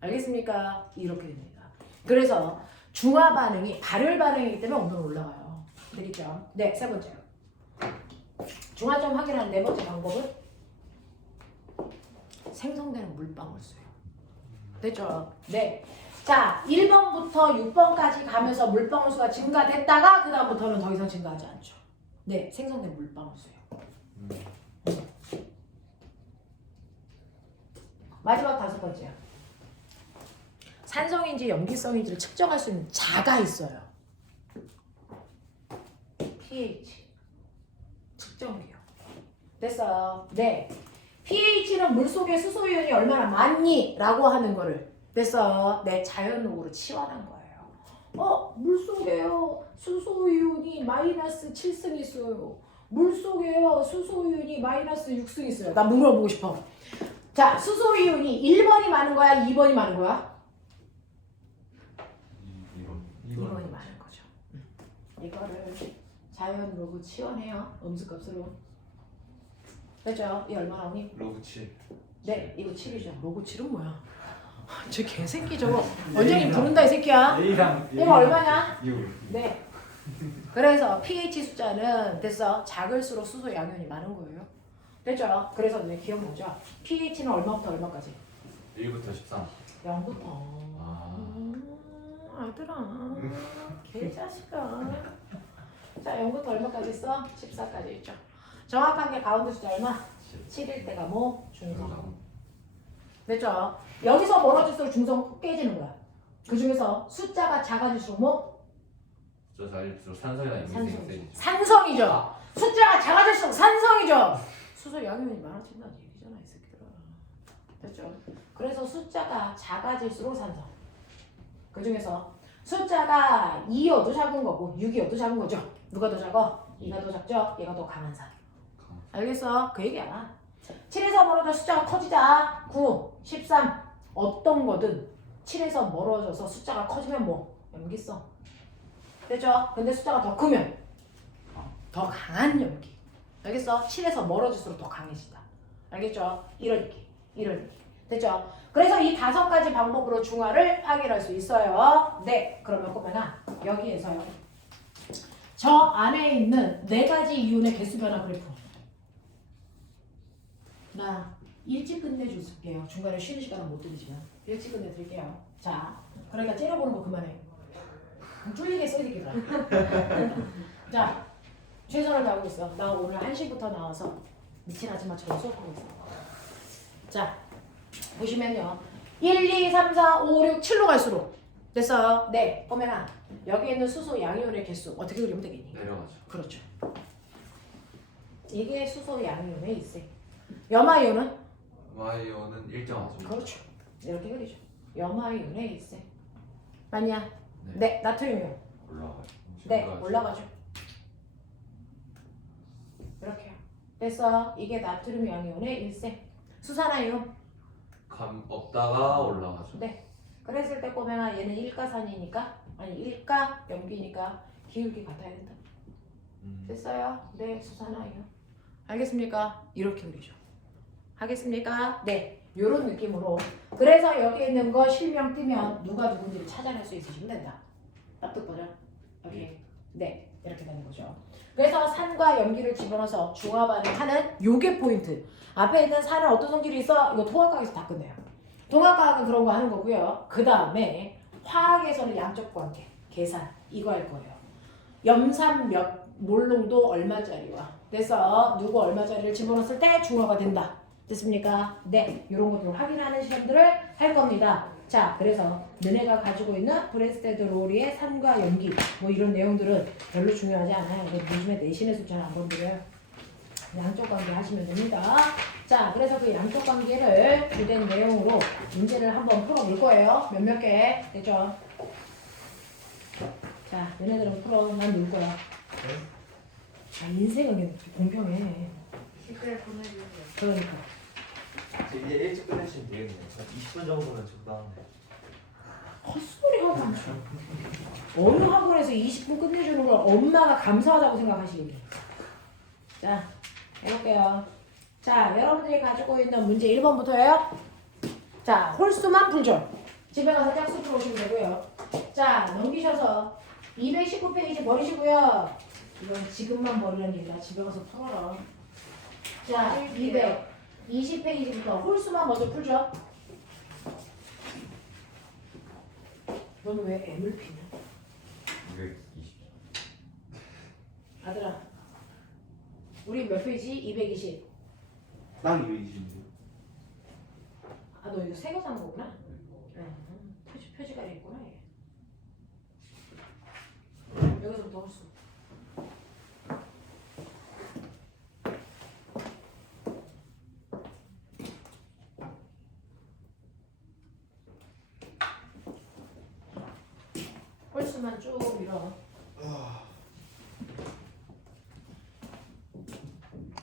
알겠습니까? 이렇게 됩니다. 그래서 중화 반응이 발열 반응이기 때문에 온도는 올라가요. 되겠죠? 네, 세 번째요. 중화점 확인하는 네 번째 방법은 생성되는 물방울 수요. 됐죠? 네. 자, 1번부터 6번까지 가면서 물방울 수가 증가됐다가 그 다음부터는 더 이상 증가하지 않죠. 네, 생성된 물방울 수요. 마지막 다섯 번째요. 산성인지 염기성인지를 측정할 수 있는 자가 있어요. pH 측정기요. 됐어요. 네. pH는 물속에 수소이온이 얼마나 많니? 라고 하는 거를 됐어요. 네, 자연록으로 치환한 거예요. 물속에요. 수소이온이 마이너스 7승 있어요. 물속에요. 수소이온이 마이너스 6승 있어요. 나 물어보고 싶어. 자, 수소이온이 1번이 많은 거야? 2번이 많은 거야? 2번이 많은 거죠. 이거를 자연록으로 치환해요. 음수값으로. 됐죠? 이 얼마 나오니? 로그 7. 네, 이거 7이죠. 로고 7은 뭐야? 저 개새끼 저거 원장님 부른다 이 새끼야. 이거 얼마냐? 6. 네. 그래서 pH 숫자는 됐어. 작을수록 수소 양이온이 많은 거예요. 됐죠? 그래서 네, 기억나죠? pH는 얼마부터 얼마까지? 1부터 13. 0부터. 아. 아들아. 개자식아. 자, 0부터 얼마까지 써? 14까지 있죠. 정확하게 가운데 숫자 얼마? 7일 때가 뭐? 중성. 됐죠? 여기서 멀어질수록 중성 깨지는 거야. 그 중에서 숫자가 작아질수록 뭐? 저 자일수록 산성이나 염기성이 세지죠. 산성이죠. 숫자가 작아질수록 산성이죠. 수소 양이온이 많아진다는 얘기잖아, 이 새끼들아. 됐죠? 그래서 숫자가 작아질수록 산성. 그 중에서 숫자가 2여도 작은 거고 6이어도 작은 거죠. 누가 더 작아? 2가 더 작죠? 얘가 더 강한 산. 알겠어? 그 얘기야. 7에서 멀어져 숫자가 커지자. 9, 13 어떤 거든 7에서 멀어져서 숫자가 커지면 뭐? 염기 써. 됐죠? 근데 숫자가 더 크면 더 강한 염기. 알겠어? 7에서 멀어질수록 더 강해진다. 알겠죠? 이런 얘기. 됐죠? 그래서 이 5가지 방법으로 중화를 확인할 수 있어요. 네, 그러면 꼬매나 여기에서요. 저 안에 있는 4가지 이온의 개수 변화 그래프. 나 일찍 끝내줄게요. 중간에 쉬는 시간은 못 드리지만 일찍 끝내드릴게요. 자, 그러니까 째려보는 거 그만해. 쫄리게 써야겠다. 자, 최선을 다하고 있어. 나 오늘 1시부터 나와서 미친 아줌마처럼 수업하고 있어. 자, 보시면요. 1, 2, 3, 4, 5, 6, 7로 갈수록 됐어요? 네, 꼬매나 여기 있는 수소 양이온의 개수 어떻게 그리면 되겠니? 내려가죠. 그렇죠. 이게 수소 양이온의 일세. 염화이온은? 마이오는 일정하죠. 그렇죠. 이렇게 그리죠. 염화이온의 일세. 맞냐? 네. 네, 나트륨이요. 올라가요. 네, 올라가죠. 이렇게요. 됐어. 이게 나트륨 양이온의 일세. 수산화이온. 감 없다가 올라가죠. 네. 그랬을 때 보면 얘는 일가산이니까 아니 일가 염기니까 기울기 같아야 된다. 됐어요? 네, 수산화이온. 알겠습니까? 이렇게 그리죠. 하겠습니까? 네. 요런 느낌으로. 그래서 여기 있는 거 실명 뜨면 누가 누군지를 찾아낼 수 있으시면 된다. 납득 보죠? 오케이. 네. 이렇게 되는 거죠. 그래서 산과 염기를 집어넣어서 중화반응 하는 요게 포인트. 앞에 있는 산은 어떤 성질이 있어? 이거 통합과학에서 다 끝내요. 통합과학은 그런 거 하는 거고요. 그 다음에 화학에서는 양적 관계, 계산 이거 할 거예요. 염산 몇 몰농도 얼마짜리와 그래서 누구 얼마짜리를 집어넣었을 때 중화가 된다. 됐습니까? 네, 이런 것들을 확인하는 시험들을 할 겁니다. 자, 그래서 너네가 가지고 있는 브랜스테드 로리의 산과 염기 뭐 이런 내용들은 별로 중요하지 않아요. 요즘에 내신에서 잘 안 건드려요. 양적 관계 하시면 됩니다. 자, 그래서 그 양적 관계를 주된 내용으로 문제를 한번 풀어볼 거예요. 몇몇 개 됐죠? 자, 너네들은 풀어. 난 놀 거야. 아, 인생은 공평해. 댓글 보내주세요. 그러니까. 이제 일찍 끝내시면 되겠네요. 20분 정도면 적당한데. 헛소리 하고 앉혀. 어느 학원에서 20분 끝내주는 걸 엄마가 감사하다고 생각하시겠니? 자, 해볼게요. 자, 여러분들이 가지고 있는 문제 1번부터예요. 자, 홀수만 풀죠. 집에 가서 짝수 풀어오시면 되고요. 자, 넘기셔서 219페이지 버리시고요. 이건 지금만 버리는 일이라 집에 가서 풀어라. 자, 220페이지부터 홀수만 먼저 풀죠. 너는 왜 M을 피냐? 220. 아들아, 우리 몇 페이지? 220. 딱 220인데요. 아, 너 이거 새거 산 거구나? 표지가 있구나, 얘. 여기서부터 홀수. 홀수만 쭉 밀어.